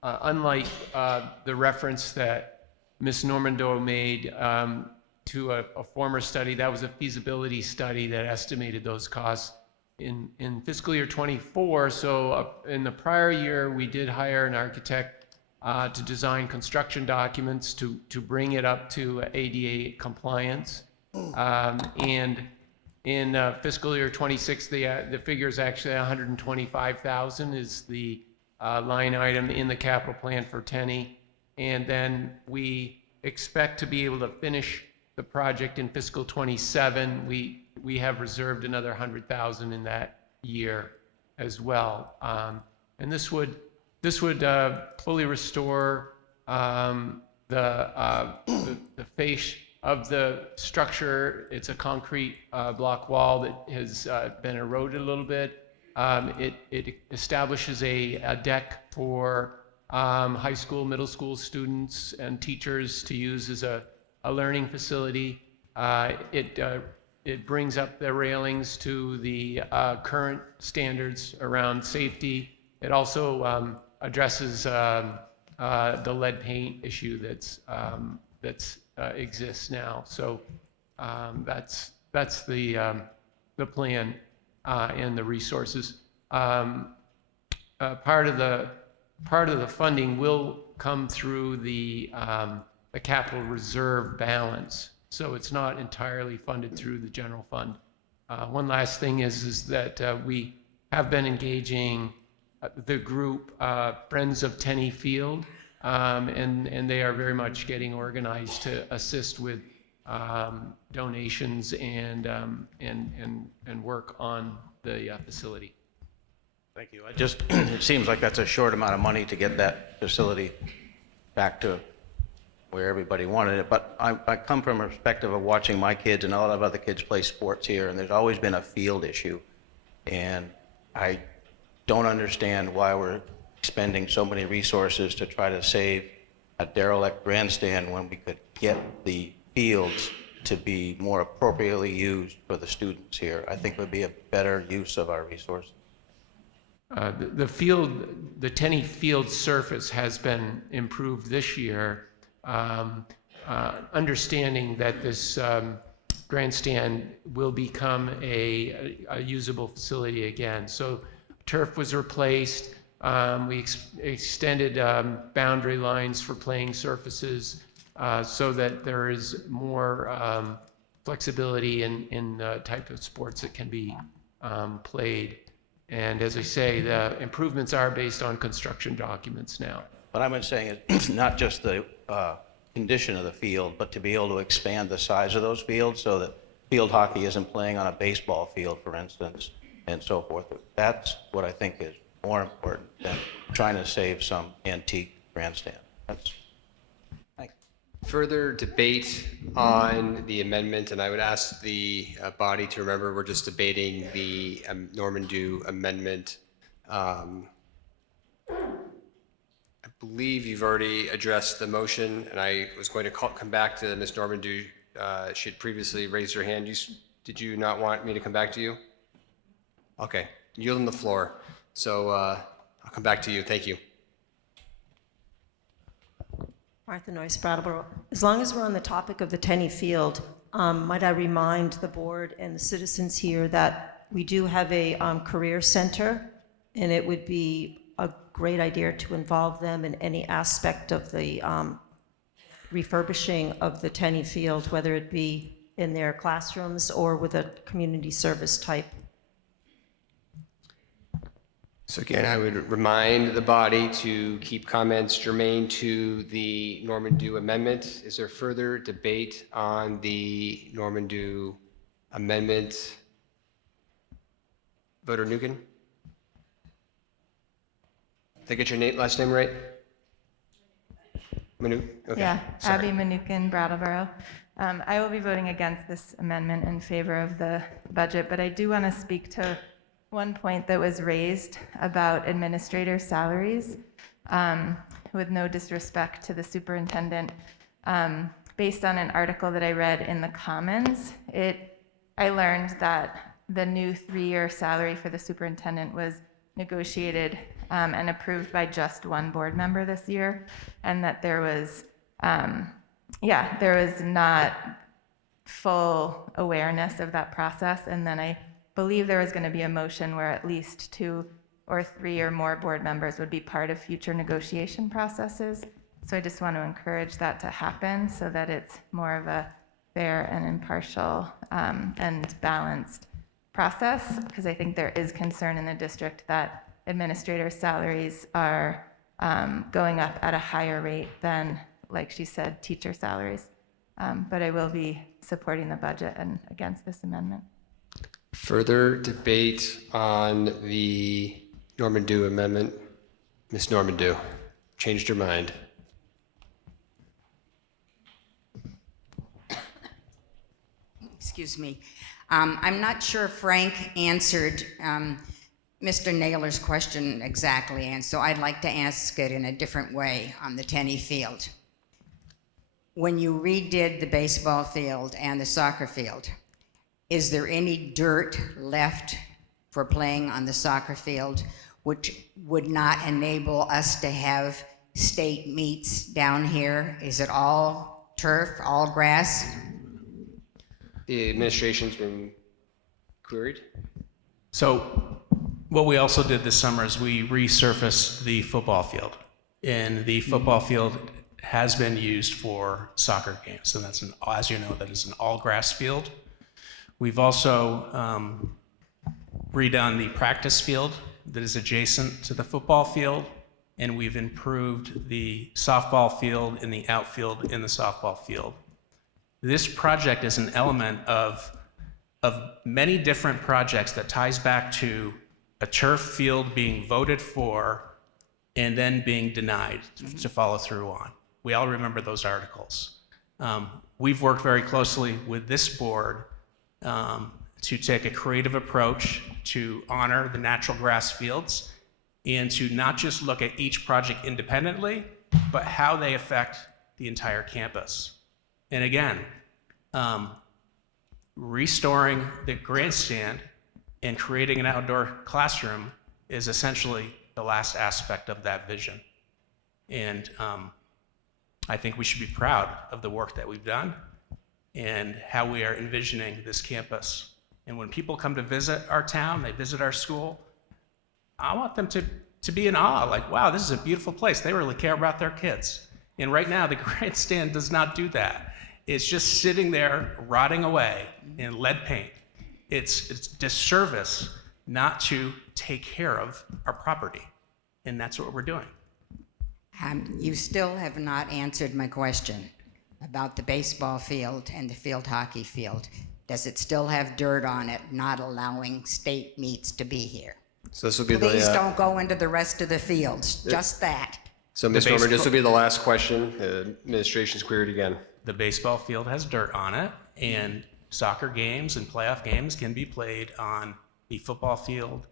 Unlike the reference that Ms. Normando made to a former study, that was a feasibility study that estimated those costs in fiscal year 24. So in the prior year, we did hire an architect to design construction documents to bring it up to ADA compliance. And in fiscal year 26, the figure is actually 125,000 is the line item in the capital plan for Tenney. And then we expect to be able to finish the project in fiscal 27. We have reserved another 100,000 in that year as well. And this would this would fully restore the face of the structure. It's a concrete block wall that has been eroded a little bit. It establishes a deck for high school, middle school students and teachers to use as a learning facility. It brings up the railings to the current standards around safety. It also addresses the lead paint issue that's exists now. So that's the plan and the resources. Part of the funding will come through the capital reserve balance. So it's not entirely funded through the general fund. One last thing is that we have been engaging the group Friends of Tenney Field, and they are very much getting organized to assist with donations and work on the facility. Thank you. It seems like that's a short amount of money to get that facility back to where everybody wanted it. But I come from a perspective of watching my kids and a lot of other kids play sports here, and there's always been a field issue. And I don't understand why we're expending so many resources to try to save a derelict grandstand when we could get the fields to be more appropriately used for the students here. I think it would be a better use of our resources. The Tenney Field surface has been improved this year, understanding that this grandstand will become a usable facility again. So turf was replaced. We extended boundary lines for playing surfaces so that there is more flexibility in the type of sports that can be played. And as I say, the improvements are based on construction documents now. What I'm saying is it's not just the condition of the field, but to be able to expand the size of those fields so that field hockey isn't playing on a baseball field, for instance, and so forth. That's what I think is more important than trying to save some antique grandstand. Thanks. Further debate on the amendment, and I would ask the body to remember we're just debating the Norman Dew amendment. I believe you've already addressed the motion, and I was going to come back to Ms. Norman Dew. She had previously raised her hand. Did you not want me to come back to you? Okay, yielding the floor. So I'll come back to you. Thank you. Martha Noyce, Brattleboro. As long as we're on the topic of the Tenney Field, might I remind the board and the citizens here that we do have a career center, and it would be a great idea to involve them in any aspect of the refurbishing of the Tenney Field, whether it be in their classrooms or with a community service type. So again, I would remind the body to keep comments germane to the Norman Dew amendment. Is there further debate on the Norman Dew amendment? Voter Nukin? Did I get your last name right? Manu? Okay. Yeah, Sorry. Abby Manukin, Brattleboro. I will be voting against this amendment in favor of the budget, but I do want to speak to one point that was raised about administrator salaries, with no disrespect to the superintendent. Based on an article that I read in the Commons, I learned that the new 3-year salary for the superintendent was negotiated and approved by just one board member this year, and that there was not full awareness of that process. And then I believe there was going to be a motion where at least 2 or 3 or more board members would be part of future negotiation processes. So I just want to encourage that to happen so that it's more of a fair and impartial and balanced process, because I think there is concern in the district that administrator salaries are going up at a higher rate than, like she said, teacher salaries. But I will be supporting the budget and against this amendment. Further debate on the Norman Dew amendment? Ms. Normandeau, changed your mind. Excuse me. I'm not sure Frank answered Mr. Naylor's question exactly, and so I'd like to ask it in a different way on the tennis field. When you redid the baseball field and the soccer field, is there any dirt left for playing on the soccer field which would not enable us to have state meets down here? Is it all turf, all grass? The administration's been queried. So what we also did this summer is we resurfaced the football field. And the football field has been used for soccer games. And that's, as you know, that is an all-grass field. We've also redone the practice field that is adjacent to the football field. And we've improved the softball field and the outfield in the softball field. This project is an element of many different projects that ties back to a turf field being voted for and then being denied to follow through on. We all remember those articles. We've worked very closely with this board to take a creative approach to honor the natural grass fields and to not just look at each project independently, but how they affect the entire campus. And again, restoring the grandstand and creating an outdoor classroom is essentially the last aspect of that vision. And I think we should be proud of the work that we've done and how we are envisioning this campus. And when people come to visit our town, they visit our school, I want them to be in awe, like, wow, this is a beautiful place. They really care about their kids. And right now, the grandstand does not do that. It's just sitting there rotting away in lead paint. It's disservice not to take care of our property. And that's what we're doing. You still have not answered my question about the baseball field and the field hockey field. Does it still have dirt on it, not allowing state meets to be here? So this will be Please don't go into the rest of the fields, just that. So Ms. Norman, this will be the last question. The administration's queried again. The baseball field has dirt on it, and soccer games and playoff games can be played on the football field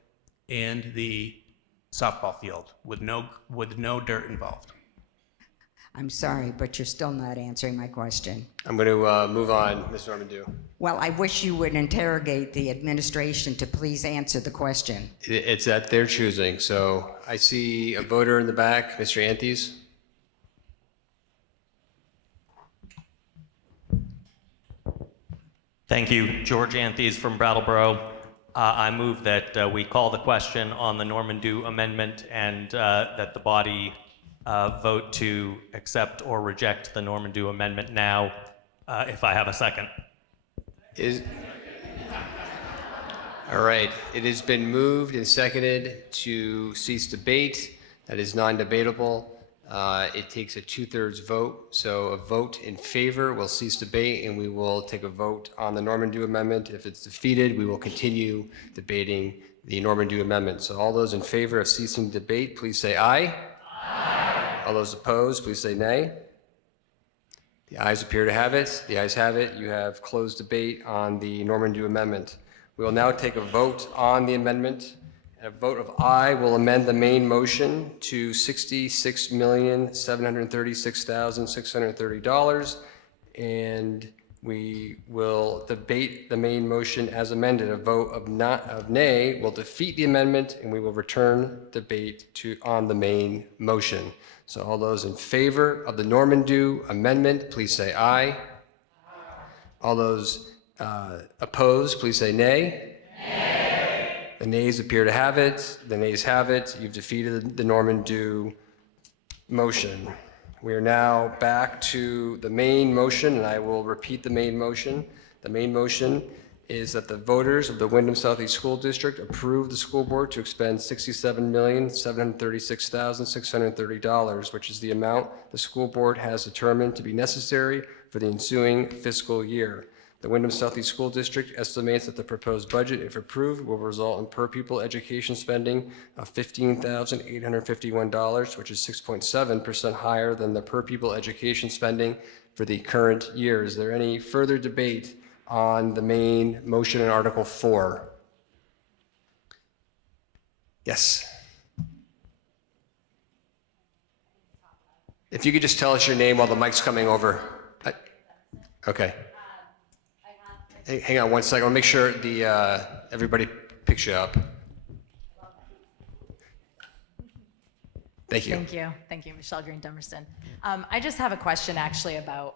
and the softball field with no dirt involved. I'm sorry, but you're still not answering my question. I'm going to move on, Ms. Normandeau. Well, I wish you would interrogate the administration to please answer the question. It's at their choosing. So I see a voter in the back, Mr. Anthes. Thank you. George Anthes from Brattleboro. I move that we call the question on the Normandeau amendment and that the body vote to accept or reject the Normandeau amendment now, if I have a second. All right. It has been moved and seconded to cease debate. That is non-debatable. It takes a 2/3 vote, so a vote in favor will cease debate, and we will take a vote on the Normandeau amendment. If it's defeated, we will continue debating the Normandeau amendment. So all those in favor of ceasing debate, please say aye. Aye. All those opposed, please say nay. The ayes appear to have it. The ayes have it. You have closed debate on the Normandeau amendment. We will now take a vote on the amendment. A vote of aye will amend the main motion to $66,736,630, and we will debate the main motion as amended. A vote of nay will defeat the amendment, and we will return debate on the main motion. So all those in favor of the Normandeau amendment, please say aye. All those opposed, please say nay. The nays appear to have it. The nays have it. You've defeated the Normandeau motion. We are now back to the main motion, and I will repeat the main motion. The main motion is that the voters of the Windham Southeast School District approve the school board to expend $67,736,630, which is the amount the school board has determined to be necessary for the ensuing fiscal year. The Windham Southeast School District estimates that the proposed budget, if approved, will result in per pupil education spending of $15,851, which is 6.7% higher than the per pupil education spending for the current year. Is there any further debate on the main motion in Article 4? Yes. If you could just tell us your name while the mic's coming over. Okay. Hey, hang on one second. I'll make sure everybody picks you up. Thank you. Thank you. Thank you, Michelle Green-Dummerston. I just have a question actually about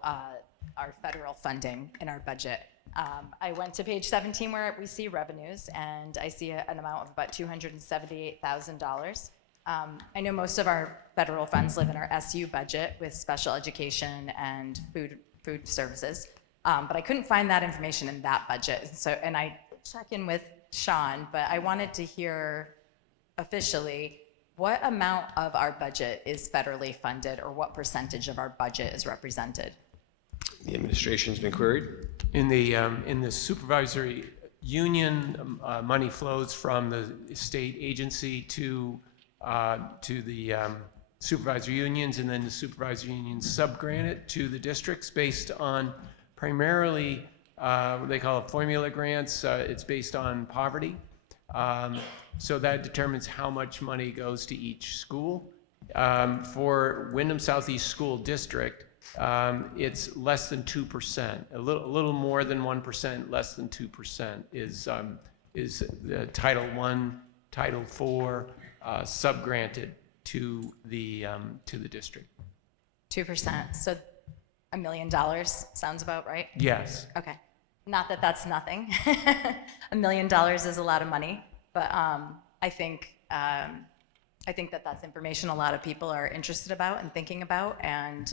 our federal funding in our budget. I went to page 17 where we see revenues, and I see an amount of about $278,000. I know most of our federal funds live in our SU budget with special education and food services, but I couldn't find that information in that budget. And I check in with Sean, but I wanted to hear officially what amount of our budget is federally funded, or what percentage of our budget is represented? The administration's been queried. In the supervisory union, money flows from the state agency to the supervisory unions, and then the supervisory unions subgrant it to the districts based on primarily what they call formula grants. It's based on poverty. So that determines how much money goes to each school. For Windham Southeast School District, it's less than 2%, a little more than 1%, less than 2% is the Title I, Title IV subgranted to the district. 2%. So $1 million sounds about right? Yes. Okay. Not that that's nothing. $1 million is a lot of money, but I think that that's information a lot of people are interested about and thinking about, and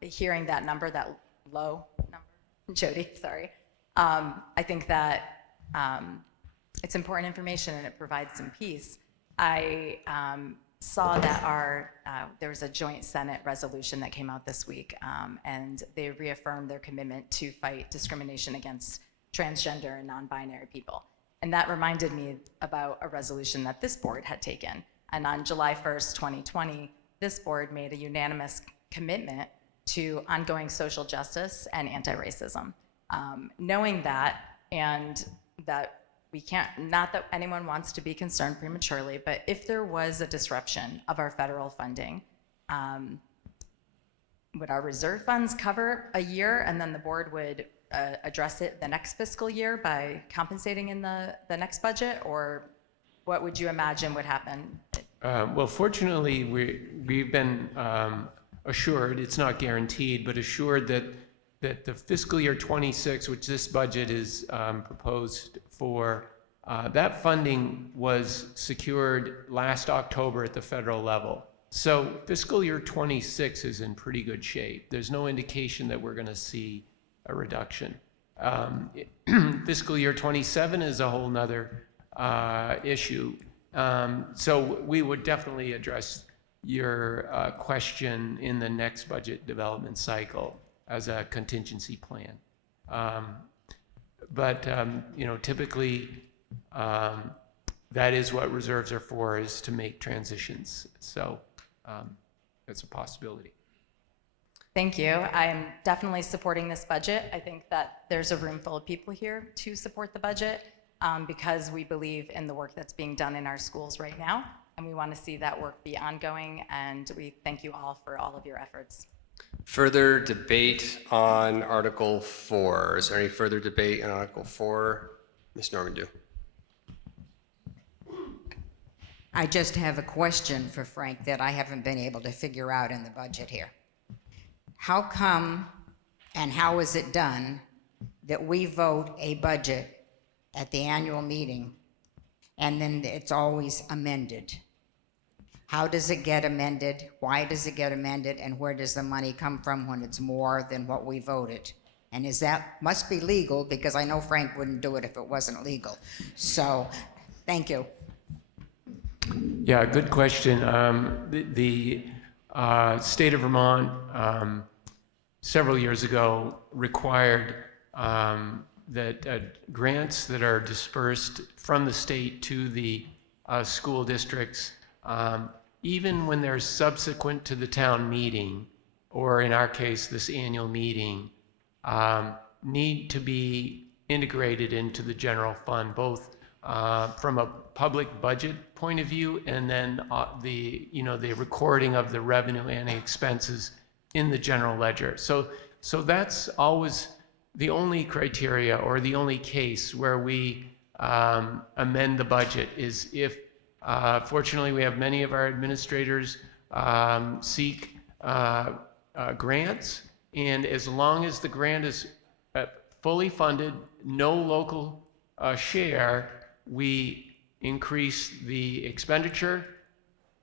hearing that number, that low number, Jody, sorry. I think that it's important information and it provides some peace. I saw that there was a joint Senate resolution that came out this week, and they reaffirmed their commitment to fight discrimination against transgender and non-binary people. And that reminded me about a resolution that this board had taken. And on July 1st, 2020, this board made a unanimous commitment to ongoing social justice and anti-racism. Knowing that, and that we can't, not that anyone wants to be concerned prematurely, but if there was a disruption of our federal funding, would our reserve funds cover a year, and then the board would address it the next fiscal year by compensating in the next budget, or what would you imagine would happen? Well, fortunately, we've been assured, it's not guaranteed, but assured that the fiscal year 26, which this budget is proposed for, that funding was secured last October at the federal level. So fiscal year 26 is in pretty good shape. There's no indication that we're going to see a reduction. Fiscal year 27 is a whole nother issue. So we would definitely address your question in the next budget development cycle as a contingency plan. But typically that is what reserves are for, is to make transitions. So it's a possibility. Thank you. I'm definitely supporting this budget. I think that there's a room full of people here to support the budget because we believe in the work that's being done in our schools right now, and we want to see that work be ongoing, and we thank you all for all of your efforts. Further debate on Article 4. Is there any further debate on Article 4? Ms. Normandew. I just have a question for Frank that I haven't been able to figure out in the budget here. How come, and how is it done, that we vote a budget at the annual meeting and then it's always amended? How does it get amended? Why does it get amended? And where does the money come from when it's more than what we voted? And is that, must be legal, because I know Frank wouldn't do it if it wasn't legal. So, thank you. Yeah, good question. The state of Vermont several years ago required grants that are dispersed from the state to the school districts, even when they're subsequent to the town meeting, or in our case, this annual meeting, need to be integrated into the general fund, both from a public budget point of view, and then the recording of the revenue and expenses in the general ledger. So that's always the only criteria or the only case where we amend the budget is if, fortunately, we have many of our administrators seek grants, and as long as the grant is fully funded, no local share, we increase the expenditure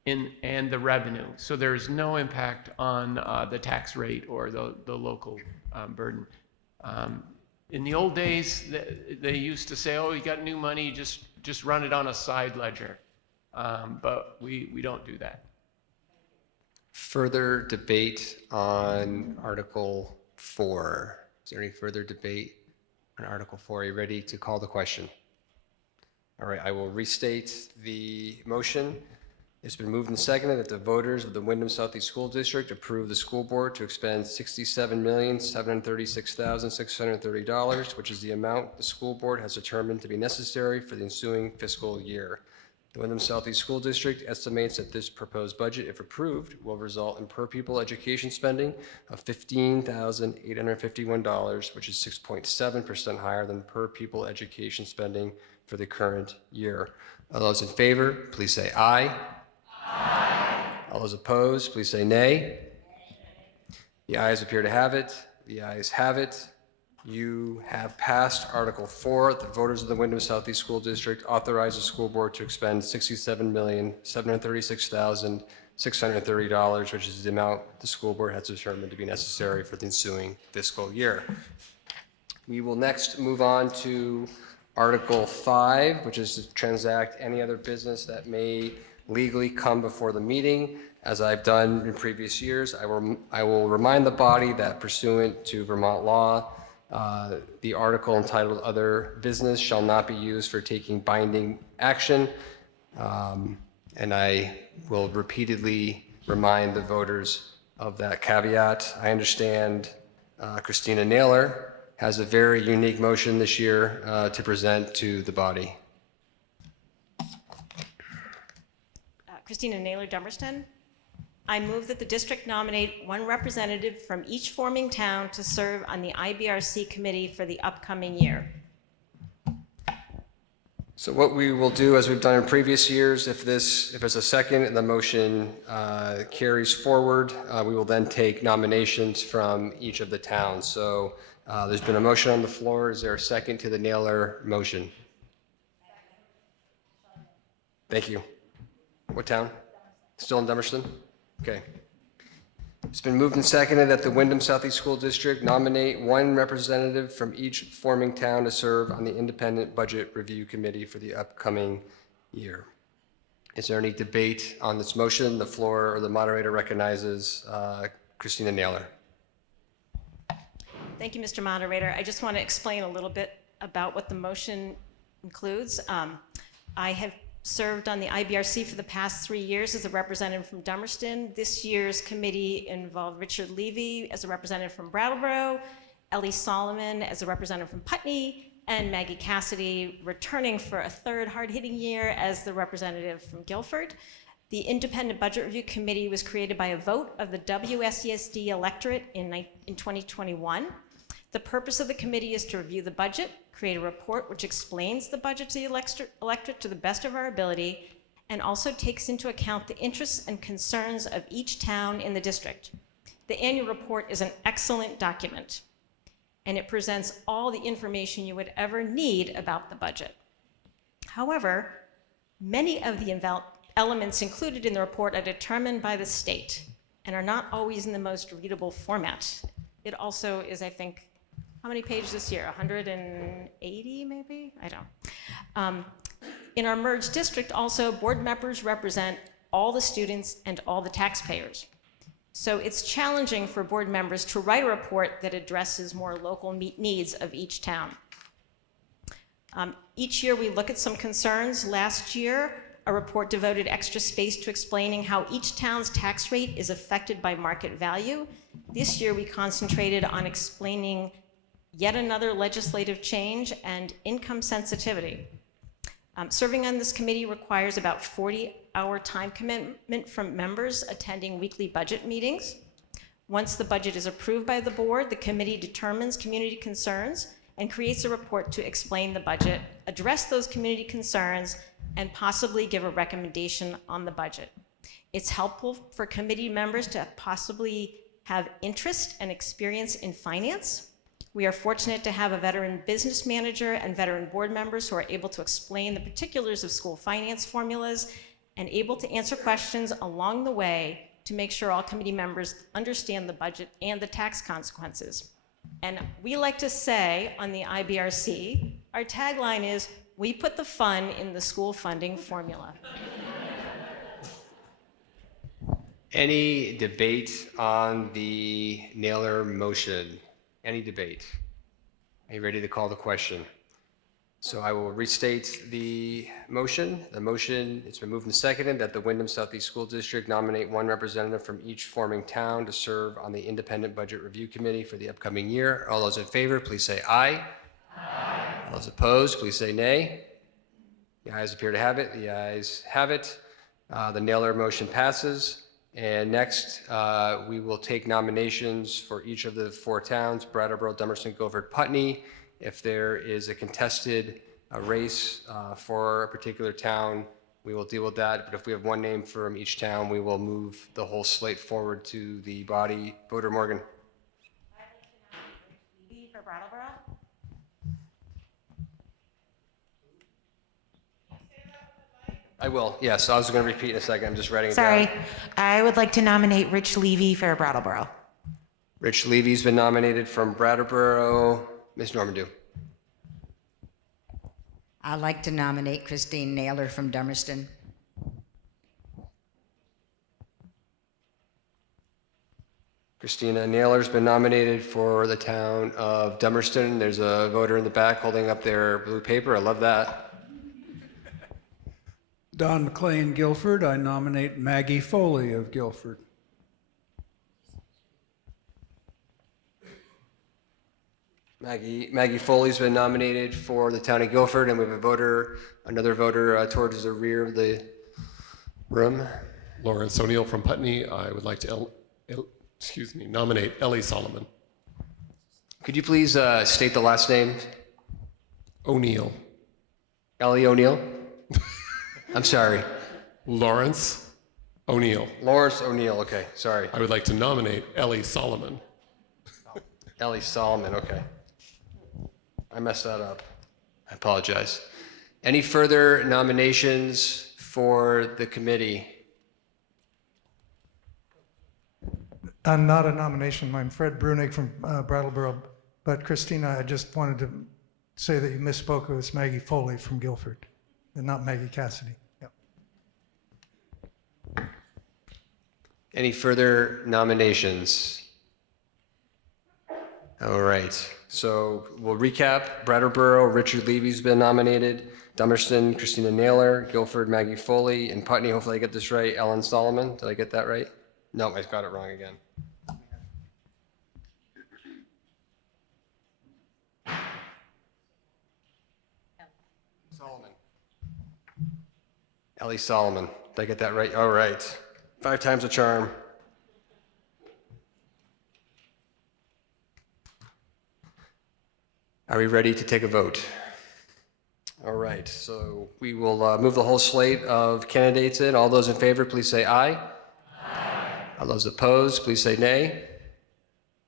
and the revenue. So there's no impact on the tax rate or the local burden. In the old days, they used to say, oh, you got new money, just run it on a side ledger. But we don't do that. Further debate on Article 4. Is there any further debate on Article 4? Are you ready to call the question? All right, I will restate the motion. It's been moved and seconded that the voters of the Windham Southeast School District approve the school board to expend $67,736,630, which is the amount the school board has determined to be necessary for the ensuing fiscal year. The Windham Southeast School District estimates that this proposed budget, if approved, will result in per pupil education spending of $15,851, which is 6.7% higher than per pupil education spending for the current year. All those in favor, please say aye. Aye. All those opposed, please say nay. The ayes appear to have it. The ayes have it. You have passed Article 4. The voters of the Windham Southeast School District authorize the school board to expend $67,736,630, which is the amount the school board has determined to be necessary for the ensuing fiscal year. We will next move on to Article 5, which is to transact any other business that may legally come before the meeting. As I've done in previous years, I will remind the body that pursuant to Vermont law, the article entitled Other Business shall not be used for taking binding action. And I will repeatedly remind the voters of that caveat. I understand Christina Naylor has a very unique motion this year to present to the body. Christina Naylor, Dummerston. I move that the district nominate one representative from each forming town to serve on the IBRC committee for the upcoming year. So what we will do, as we've done in previous years, if there's a second and the motion carries forward, we will then take nominations from each of the towns. So there's been a motion on the floor. Is there a second to the Naylor motion? Thank you. What town? Still in Dummerston? Okay. It's been moved and seconded that the Windham Southeast School District nominate one representative from each forming town to serve on the Independent Budget Review Committee for the upcoming year. Is there any debate on this motion? The floor or the moderator recognizes Christina Naylor. Thank you, Mr. Moderator. I just want to explain a little bit about what the motion includes. I have served on the IBRC for the past 3 years as a representative from Dummerston. This year's committee involved Richard Levy as a representative from Brattleboro, Ellie Solomon as a representative from Putney, and Maggie Cassidy returning for a third hard-hitting year as the representative from Guilford. The Independent Budget Review Committee was created by a vote of the WSESD electorate in 2021. The purpose of the committee is to review the budget, create a report which explains the budget to the electorate to the best of our ability, and also takes into account the interests and concerns of each town in the district. The annual report is an excellent document, and it presents all the information you would ever need about the budget. However, many of the elements included in the report are determined by the state and are not always in the most readable format. It also is, I think, how many pages this year? 180 maybe? I don't. In our merged district also, board members represent all the students and all the taxpayers. So it's challenging for board members to write a report that addresses more local needs of each town. Each year we look at some concerns. Last year, a report devoted extra space to explaining how each town's tax rate is affected by market value. This year we concentrated on explaining yet another legislative change and income sensitivity. Serving on this committee requires about 40-hour time commitment from members attending weekly budget meetings. Once the budget is approved by the board, the committee determines community concerns and creates a report to explain the budget, address those community concerns, and possibly give a recommendation on the budget. It's helpful for committee members to possibly have interest and experience in finance. We are fortunate to have a veteran business manager and veteran board members who are able to explain the particulars of school finance formulas and able to answer questions along the way to make sure all committee members understand the budget and the tax consequences. And we like to say on the IBRC, our tagline is, "We put the fun in the school funding formula." Any debate on the Naylor motion? Any debate? Are you ready to call the question? So I will restate the motion. The motion, it's been moved and seconded that the Windham Southeast School District nominate one representative from each forming town to serve on the Independent Budget Review Committee for the upcoming year. All those in favor, please say aye. Aye. All those opposed, please say nay. The ayes appear to have it. The ayes have it. The Naylor motion passes. And next, we will take nominations for each of the four towns, Brattleboro, Dummerston, Guilford, Putney. If there is a contested race for a particular town, we will deal with that. But if we have one name from each town, we will move the whole slate forward to the body. Voter Morgan. For Brattleboro? I will, yes. I was going to repeat in a second. I'm just writing it Sorry, down. I would like to nominate Rich Levy for Brattleboro. Rich Levy's been nominated from Brattleboro. Ms. Normandew. I'd like to nominate Christine Naylor from Dummerston. Christina Naylor's been nominated for the town of Dummerston. There's a voter in the back holding up their blue paper. I love that. Don McLean, Guilford. I nominate Maggie Foley of Guilford. Maggie Foley's been nominated for the town of Guilford, and we have a voter, another voter towards the rear of the room. Lawrence O'Neill from Putney. I would like to nominate Ellie Solomon. Could you please state the last name? O'Neill. Ellie O'Neill? I'm sorry. Lawrence O'Neill. Lawrence O'Neill, okay, sorry. I would like to nominate Ellie Solomon. Ellie Solomon, okay. I messed that up. I apologize. Any further nominations for the committee? Not a nomination. I'm Fred Brunig from Brattleboro. But Christina, I just wanted to say that you misspoke. It was Maggie Foley from Guilford, and not Maggie Cassidy. Yep. Any further nominations? All right, so we'll recap. Brattleboro, Richard Levy's been nominated. Dummerston, Christina Naylor. Guilford, Maggie Foley. And Putney, hopefully I get this right, Ellen Solomon. Did I get that right? No, I got it wrong again. Solomon. Ellie Solomon. Did I get that right? All right. 5 times the charm. Are we ready to take a vote? All right, so we will move the whole slate of candidates in. All those in favor, please say aye. Aye. All those opposed, please say nay.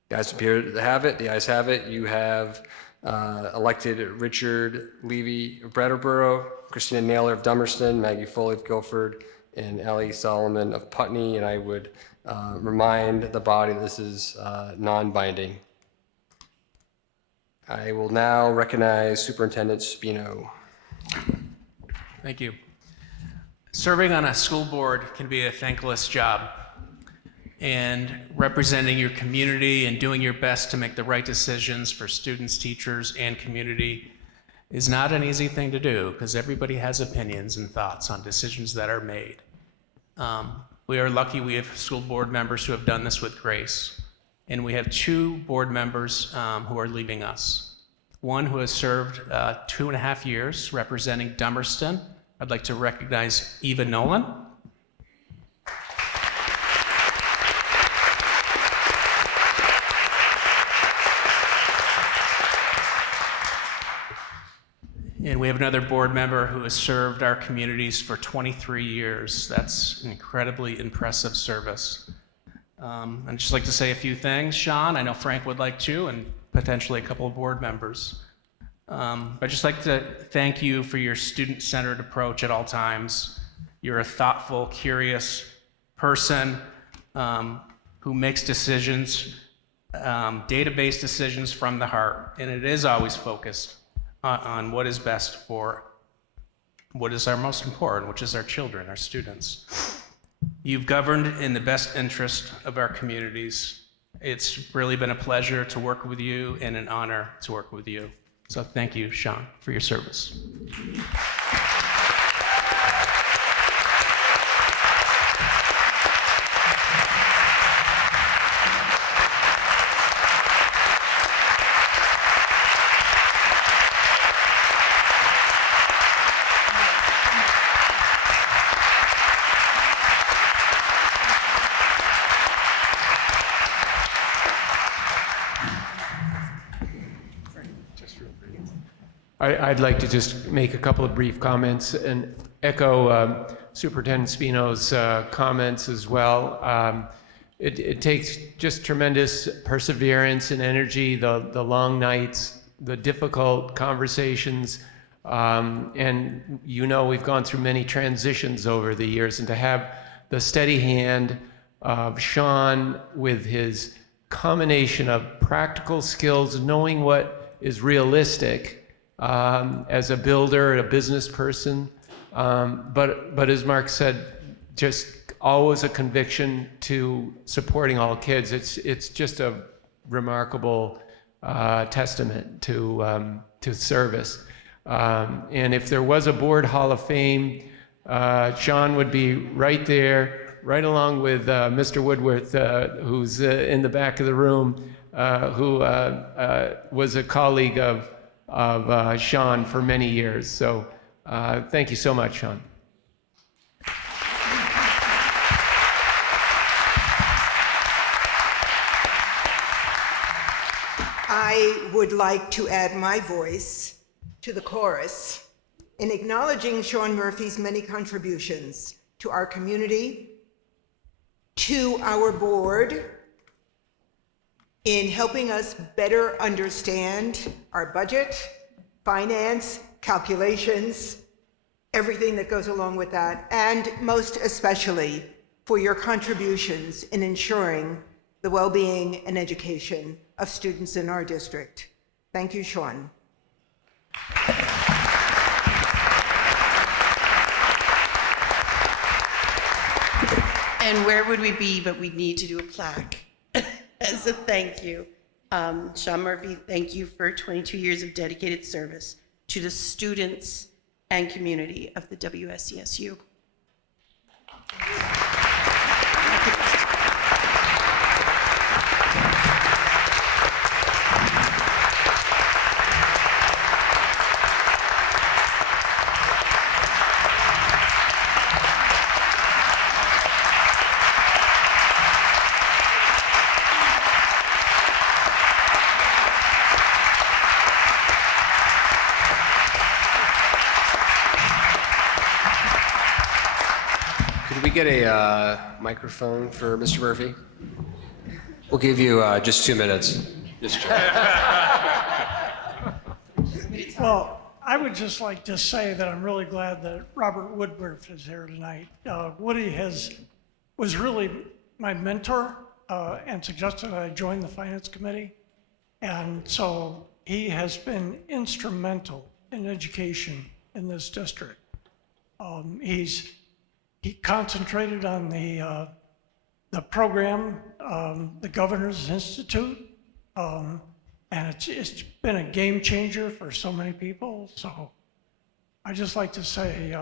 The ayes appear to have it. The ayes have it. You have elected Richard Levy of Brattleboro, Christina Naylor of Dummerston, Maggie Foley of Guilford, and Ellie Solomon of Putney. And I would remind the body this is non-binding. I will now recognize Superintendent Spino. Thank you. Serving on a school board can be a thankless job. and representing your community and doing your best to make the right decisions for students, teachers, and community is not an easy thing to do because everybody has opinions and thoughts on decisions that are made. We are lucky we have school board members who have done this with grace. And we have 2 board members who are leaving us. One who has served 2.5 years representing Dummerston. I'd like to recognize Eva Nolan. And we have another board member who has served our communities for 23 years. That's an incredibly impressive service. I'd just like to say a few things. Sean, I know Frank would like to, and potentially a couple of board members. I'd just like to thank you for your student-centered approach at all times. You're a thoughtful, curious person who makes decisions, database decisions from the heart, and it is always focused on what is best for what is our most important, which is our children, our students. You've governed in the best interest of our communities. It's really been a pleasure to work with you and an honor to work with you. So thank you, Sean, for your service. I'd like to just make a couple of brief comments and echo Superintendent Spino's comments as well. It takes just tremendous perseverance and energy, the long nights, the difficult conversations, and we've gone through many transitions over the years, and to have the steady hand of Sean with his combination of practical skills, knowing what is realistic, as a builder, a business person, but as Mark said, just always a conviction to supporting all kids. It's just a remarkable testament to service. And if there was a board Hall of Fame, Sean would be right there, right along with Mr. Woodworth, who's in the back of the room, who was a colleague of Sean for many years. So thank you so much, Sean. I would like to add my voice to the chorus in acknowledging Sean Murphy's many contributions to our community, to our board, in helping us better understand our budget, finance, calculations, everything that goes along with that, and most especially for your contributions in ensuring the well-being and education of students in our district. Thank you, Sean. And where would we be, but we'd need to do a plaque as a thank you. Sean Murphy, thank you for 22 years of dedicated service to the students and community of the WSCSU. Could we get a microphone for Mr. Murphy? We'll give you just 2 minutes. Just Well, I would just like to say that I'm really glad that Robert Woodworth is here tonight. Woody was really my mentor and suggested I join the Finance Committee. And so he has been instrumental in education in this district. He concentrated on the the program, the Governor's Institute, and it's been a game changer for so many people. So I just like to say,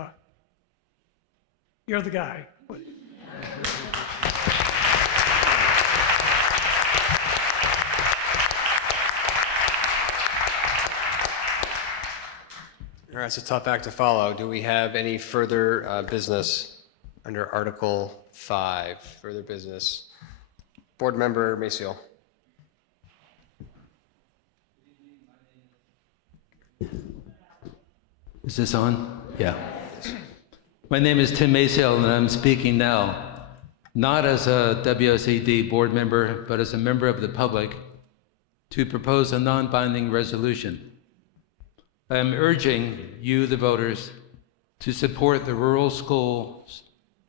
you're the guy. All right, it's a tough act to follow. Do we have any further business under Article 5? Further business. Board Member Maciel. Is this on? Yeah. My name is Tim Maciel, and I'm speaking now, not as a WSAD board member, but as a member of the public, to propose a non-binding resolution. I am urging you, the voters, to support the Rural Schools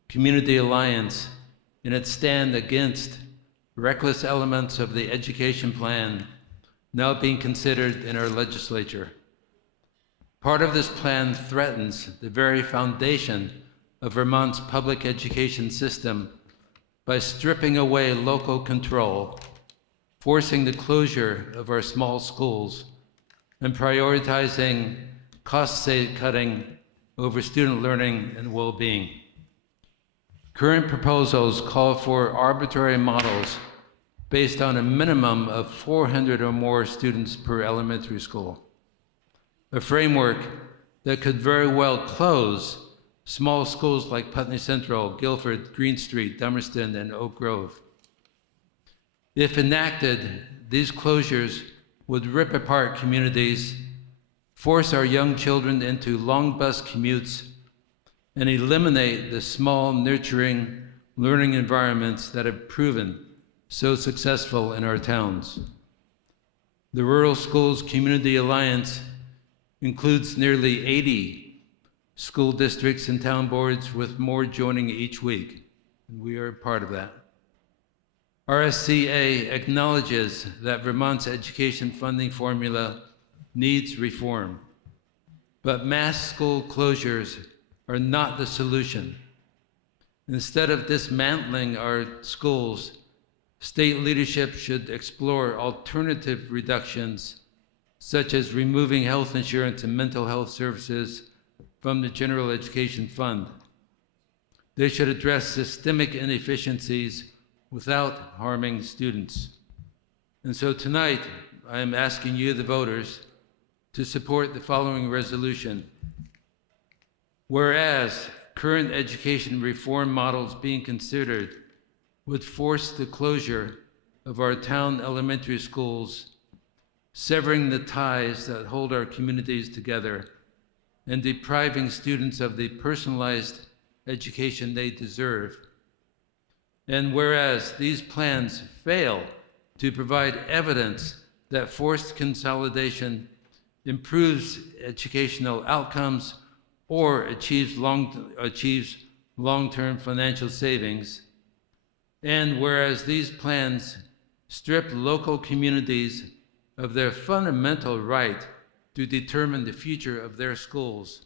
Community Alliance in its stand against reckless elements of the education plan now being considered in our legislature. Part of this plan threatens the very foundation of Vermont's public education system by stripping away local control, forcing the closure of our small schools, and prioritizing cost-cutting over student learning and well-being. Current proposals call for arbitrary models based on a minimum of 400 or more students per elementary school, a framework that could very well close small schools like Putney Central, Guilford, Green Street, Dummerston, and Oak Grove. If enacted, these closures would rip apart communities, force our young children into long bus commutes, and eliminate the small, nurturing learning environments that have proven so successful in our towns. The Rural Schools Community Alliance includes nearly 80 school districts and town boards, with more joining each week, and we are part of that. RSCA acknowledges that Vermont's education funding formula needs reform, but mass school closures are not the solution. Instead of dismantling our schools, state leadership should explore alternative reductions, such as removing health insurance and mental health services from the General Education Fund. They should address systemic inefficiencies without harming students. And so tonight, I am asking you, the voters, to support the following resolution. Whereas current education reform models being considered would force the closure of our town elementary schools, severing the ties that hold our communities together and depriving students of the personalized education they deserve. And whereas these plans fail to provide evidence that forced consolidation improves educational outcomes or achieves long-term financial savings, and whereas these plans strip local communities of their fundamental right to determine the future of their schools,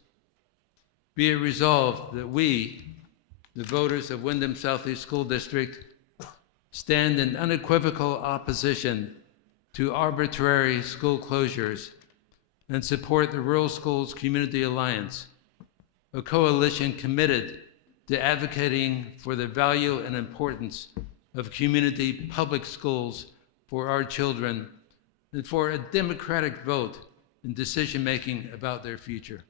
be it resolved that we, the voters of Windham Southeast School District, stand in unequivocal opposition to arbitrary school closures and support the Rural Schools Community Alliance, a coalition committed to advocating for the value and importance of community public schools for our children and for a democratic vote in decision-making about their future.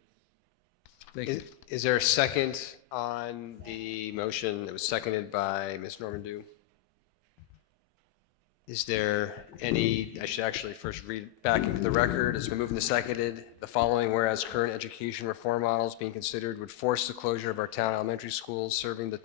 Thank you. Is there a second on the motion that was seconded by Ms. Normandeau? Is there any, I should actually first read back into the record. It's been moved and seconded. The following, whereas current education reform models being considered would force the closure of our town elementary schools, severing the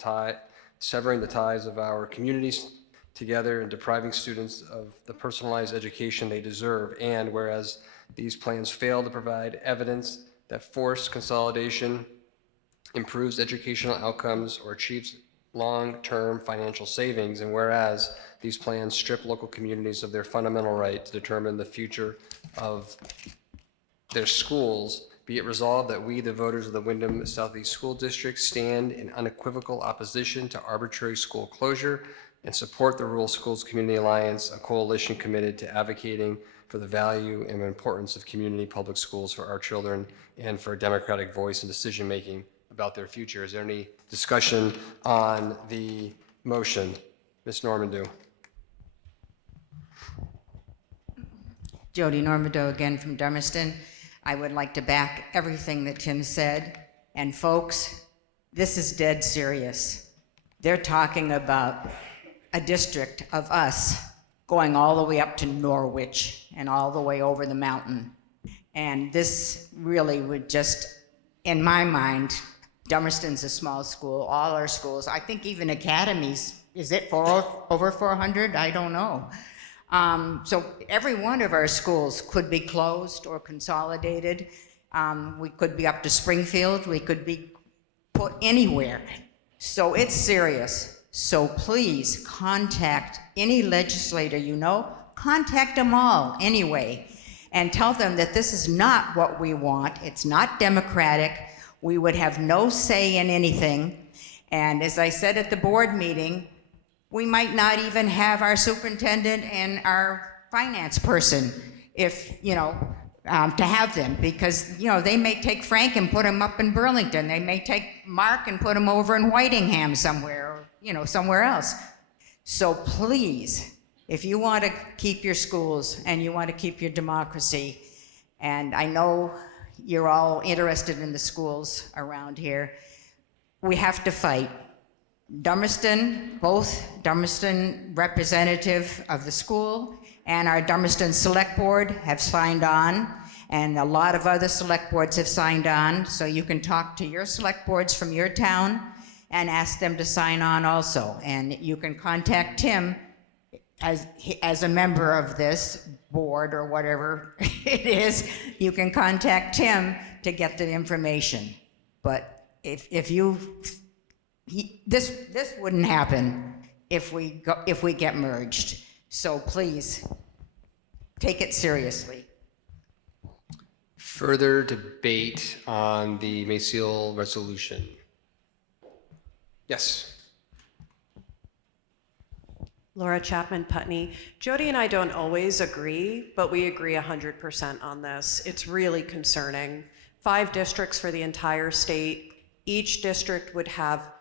ties of our communities together and depriving students of the personalized education they deserve. And whereas these plans fail to provide evidence that forced consolidation improves educational outcomes or achieves long-term financial savings, and whereas these plans strip local communities of their fundamental right to determine the future of their schools, be it resolved that we, the voters of the Windham Southeast School District, stand in unequivocal opposition to arbitrary school closure and support the Rural Schools Community Alliance, a coalition committed to advocating for the value and importance of community public schools for our children and for a democratic voice and decision-making about their future. Is there any discussion on the motion? Ms. Normandeau. Jody Normandeau again from Dummerston. I would like to back everything that Tim said. And folks, this is dead serious. They're talking about a district of us going all the way up to Norwich and all the way over the mountain. And this really would just, in my mind, Dummerston's a small school, all our schools, I think even academies, is it over 400? I don't know. So every one of our schools could be closed or consolidated. We could be up to Springfield. We could be put anywhere. So it's serious. So please contact any legislator you know. Contact them all anyway and tell them that this is not what we want. It's not democratic. We would have no say in anything. And as I said at the board meeting, we might not even have our superintendent and our finance person if, to have them, because, they may take Frank and put him up in Burlington. They may take Mark and put him over in Whitingham somewhere, or, somewhere else. So please, if you want to keep your schools and you want to keep your democracy, and I know you're all interested in the schools around here, we have to fight. Dummerston, both Dummerston representative of the school and our Dummerston Select Board have signed on, and a lot of other select boards have signed on, so you can talk to your select boards from your town and ask them to sign on also. And you can contact Tim as a member of this board or whatever it is. You can contact Tim to get the information. But this wouldn't happen if we get merged. So please take it seriously. Further debate on the Mayseal resolution? Yes. Laura Chapman Putney. Jody and I don't always agree, but we agree 100% on this. It's really concerning. 5 districts for the entire state. Each district would have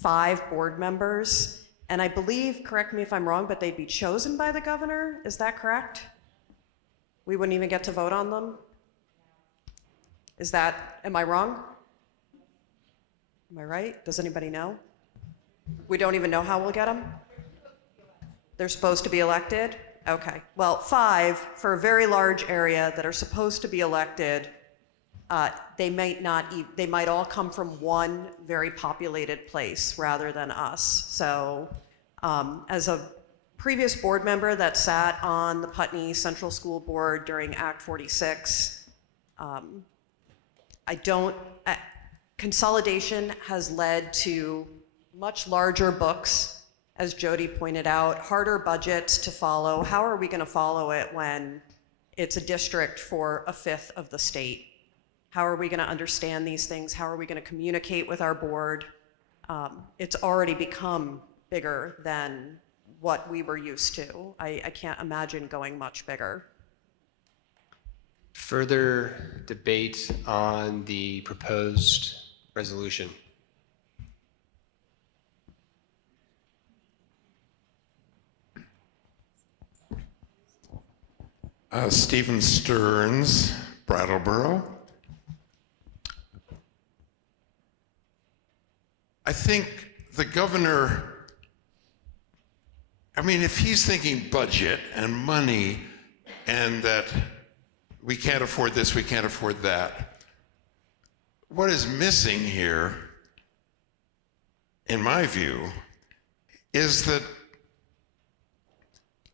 5 board members. And I believe, correct me if I'm wrong, but they'd be chosen by the governor. Is that correct? We wouldn't even get to vote on them? Am I wrong? Am I right? Does anybody know? We don't even know how we'll get them? They're supposed to be elected? Okay. Well, 5 for a very large area that are supposed to be elected, they might all come from one very populated place rather than us. So as a previous board member that sat on the Putney Central School Board during Act 46, consolidation has led to much larger books, as Jody pointed out, harder budgets to follow. How are we going to follow it when it's a district for 1/5 of the state? How are we going to understand these things? How are we going to communicate with our board? It's already become bigger than what we were used to. I can't imagine going much bigger. Further debate on the proposed resolution? Stephen Stearns, Brattleboro. I think the governor, if he's thinking budget and money and that we can't afford this, we can't afford that, what is missing here, in my view, is that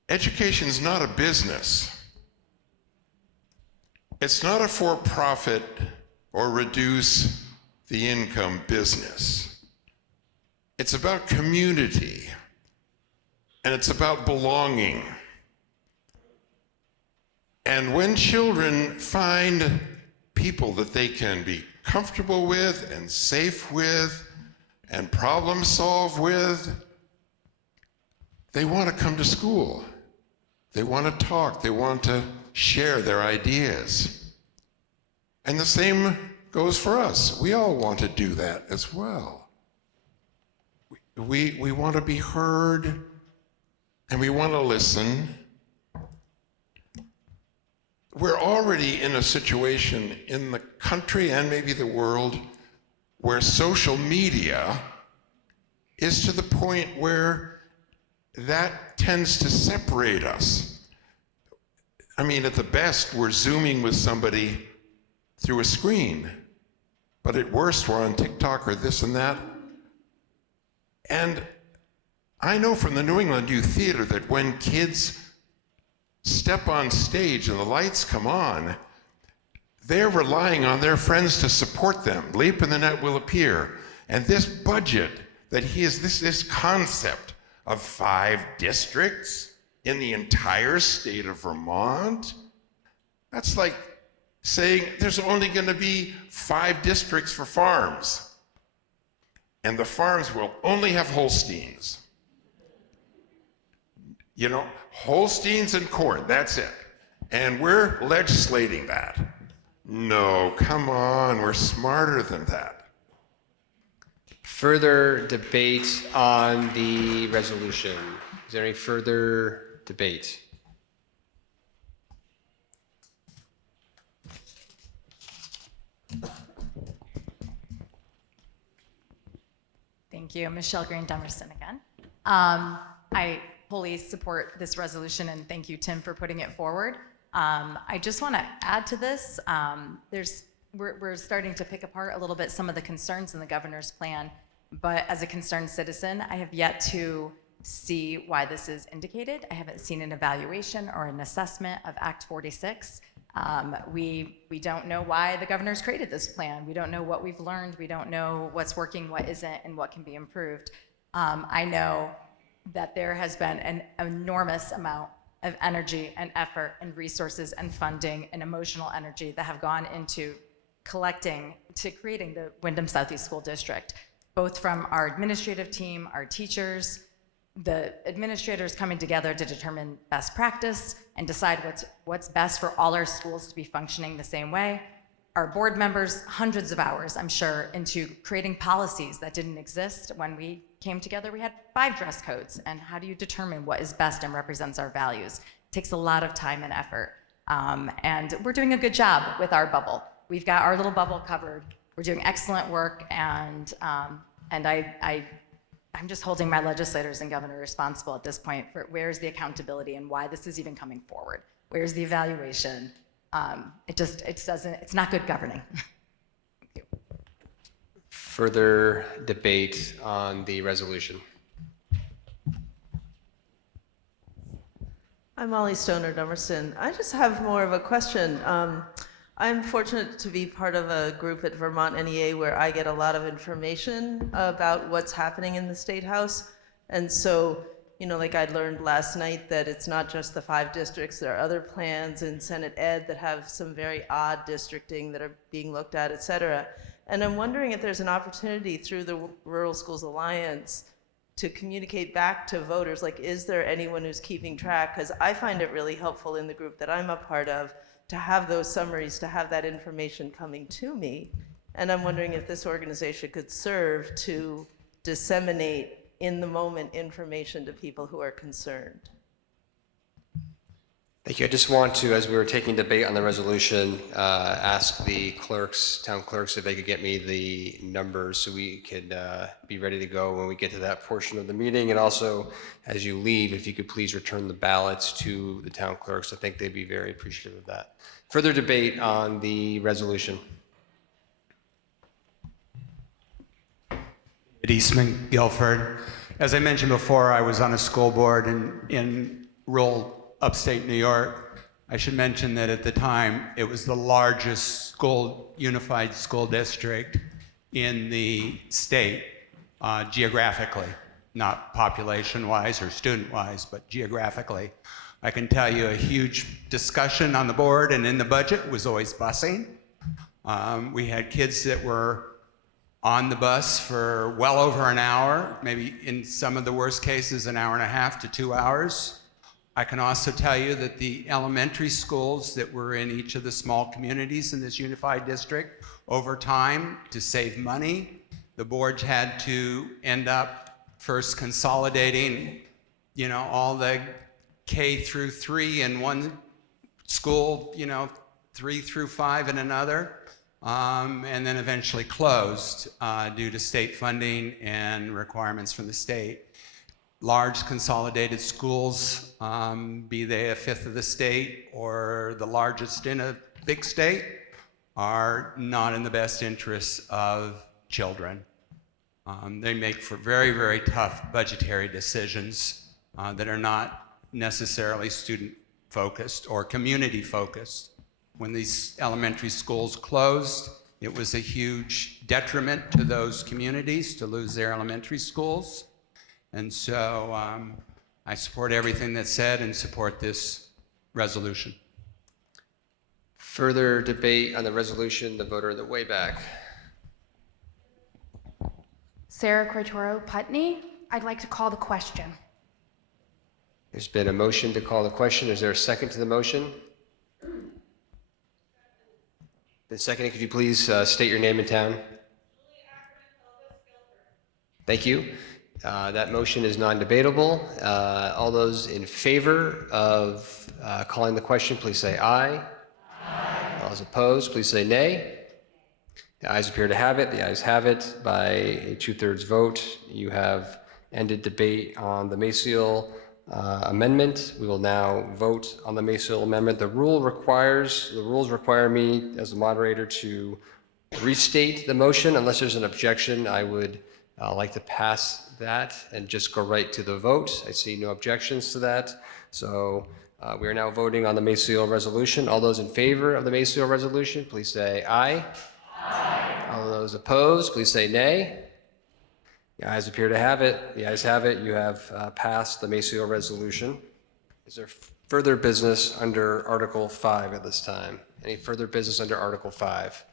education's not a business. It's not a for-profit or reduce the income business. It's about community, and it's about belonging. And when children find people that they can be comfortable with and safe with and problem solve with, they want to come to school. They want to talk. They want to share their ideas. And the same goes for us. We all want to do that as well. We want to be heard, and we want to listen. We're already in a situation in the country and maybe the world where social media is to the point where that tends to separate us. I mean, at the best, we're Zooming with somebody through a screen, but at worst, we're on TikTok or this and that. And I know from the New England Youth Theater that when kids step on stage and the lights come on, they're relying on their friends to support them. Leap and the net will appear. And this budget that this concept of 5 districts in the entire state of Vermont, that's like saying there's only going to be 5 districts for farms. And the farms will only have Holsteins. You know, Holsteins and corn, that's it. And we're legislating that. No, come on, we're smarter than that. Further debate on the resolution. Is there any further debate? Thank you. Michelle Green Dummerston again. I wholly support this resolution, and thank you, Tim, for putting it forward. I just want to add to this. We're starting to pick apart a little bit some of the concerns in the governor's plan, but as a concerned citizen, I have yet to see why this is indicated. I haven't seen an evaluation or an assessment of Act 46. We don't know why the governor's created this plan. We don't know what we've learned. We don't know what's working, what isn't, and what can be improved. I know that there has been an enormous amount of energy and effort and resources and funding and emotional energy that have gone into creating the Windham Southeast School District, both from our administrative team, our teachers, the administrators coming together to determine best practice and decide what's best for all our schools to be functioning the same way. Our board members, hundreds of hours, I'm sure, into creating policies that didn't exist. When we came together, we had 5 dress codes. And how do you determine what is best and represents our values? It takes a lot of time and effort. And we're doing a good job with our bubble. We've got our little bubble covered. We're doing excellent work, and I'm just holding my legislators and governor responsible at this point for where's the accountability and why this is even coming forward. Where's the evaluation? It's not good governing. Thank you. Further debate on the resolution. I'm Molly Stoner Dummerston. I just have more of a question. I'm fortunate to be part of a group at Vermont NEA where I get a lot of information about what's happening in the State House. And so, like I learned last night that it's not just the 5 districts, there are other plans in Senate Ed that have some very odd districting that are being looked at, et cetera. And I'm wondering if there's an opportunity through the Rural Schools Alliance to communicate back to voters, like, is there anyone who's keeping track? Because I find it really helpful in the group that I'm a part of to have those summaries, to have that information coming to me. And I'm wondering if this organization could serve to disseminate in the moment information to people who are concerned. Thank you. I just want to, as we were taking debate on the resolution, ask the clerks, town clerks, if they could get me the numbers so we could be ready to go when we get to that portion of the meeting. And also, as you leave, if you could please return the ballots to the town clerks. I think they'd be very appreciative of that. Further debate on the resolution. Eastman, Guilford. As I mentioned before, I was on a school board in rural upstate New York. I should mention that at the time, it was the largest unified school district in the state, geographically, not population-wise or student-wise, but geographically. I can tell you a huge discussion on the board and in the budget was always busing. We had kids that were on the bus for well over an hour, maybe in some of the worst cases, an hour and a half to 2 hours. I can also tell you that the elementary schools that were in each of the small communities in this unified district, over time, to save money, the boards had to end up first consolidating, all the K through 3 in one school, 3 through 5 in another, and then eventually closed due to state funding and requirements from the state. Large consolidated schools, be they a fifth of the state or the largest in a big state, are not in the best interests of children. They make for very, very tough budgetary decisions that are not necessarily student-focused or community-focused. When these elementary schools closed, it was a huge detriment to those communities to lose their elementary schools. And so I support everything that's said and support this resolution. Further debate on the resolution, the voter in the way back. Sarah Cortoro Putney. I'd like to call the question. There's been a motion to call the question. Is there a second to the motion? The second, could you please state your name and town? Thank you. That motion is non-debatable. All those in favor of calling the question, please say aye. Aye. All those opposed, please say nay. The ayes appear to have it. The ayes have it by a 2/3 vote. You have ended debate on the Maciel amendment. We will now vote on the Maciel amendment. The rules require me as the moderator to restate the motion. Unless there's an objection, I would like to pass that and just go right to the vote. I see no objections to that. So we are now voting on the Maciel resolution. All those in favor of the Maciel resolution, please say aye. Aye. All those opposed, please say nay. The ayes appear to have it. The ayes have it. You have passed the Maciel resolution. Is there further business under Article 5 at this time? Any further business under Article 5?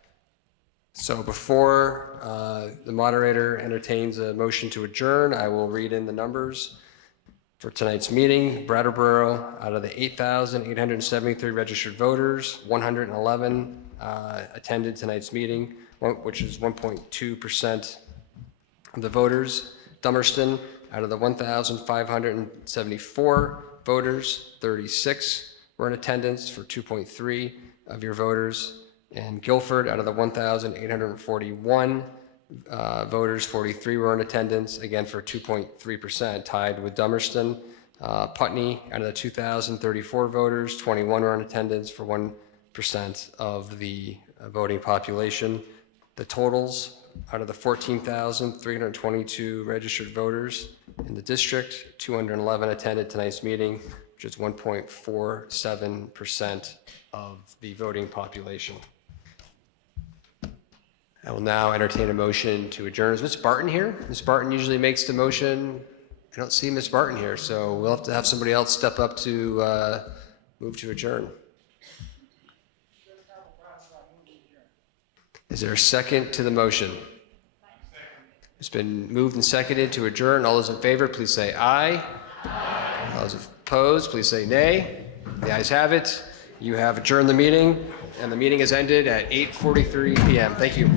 So before the moderator entertains a motion to adjourn, I will read in the numbers for tonight's meeting. Brattleboro, out of the 8,873 registered voters, 111 attended tonight's meeting, which is 1.2% of the voters. Dummerston, out of the 1,574 voters, 36 were in attendance for 2.3% of your voters. And Guilford, out of the 1,841 voters, 43 were in attendance, again for 2.3%, tied with Dummerston. Putney, out of the 2,034 voters, 21 were in attendance for 1% of the voting population. The totals, out of the 14,322 registered voters in the district, 211 attended tonight's meeting, which is 1.47% of the voting population. I will now entertain a motion to adjourn. Is Ms. Barton here? Ms. Barton usually makes the motion. I don't see Ms. Barton here, so we'll have to have somebody else step up to move to adjourn. Is there a second to the motion? It's been moved and seconded to adjourn. All those in favor, please say aye. Aye. All those opposed, please say nay. The ayes have it. You have adjourned the meeting, and the meeting is ended at 8:43 p.m. Thank you.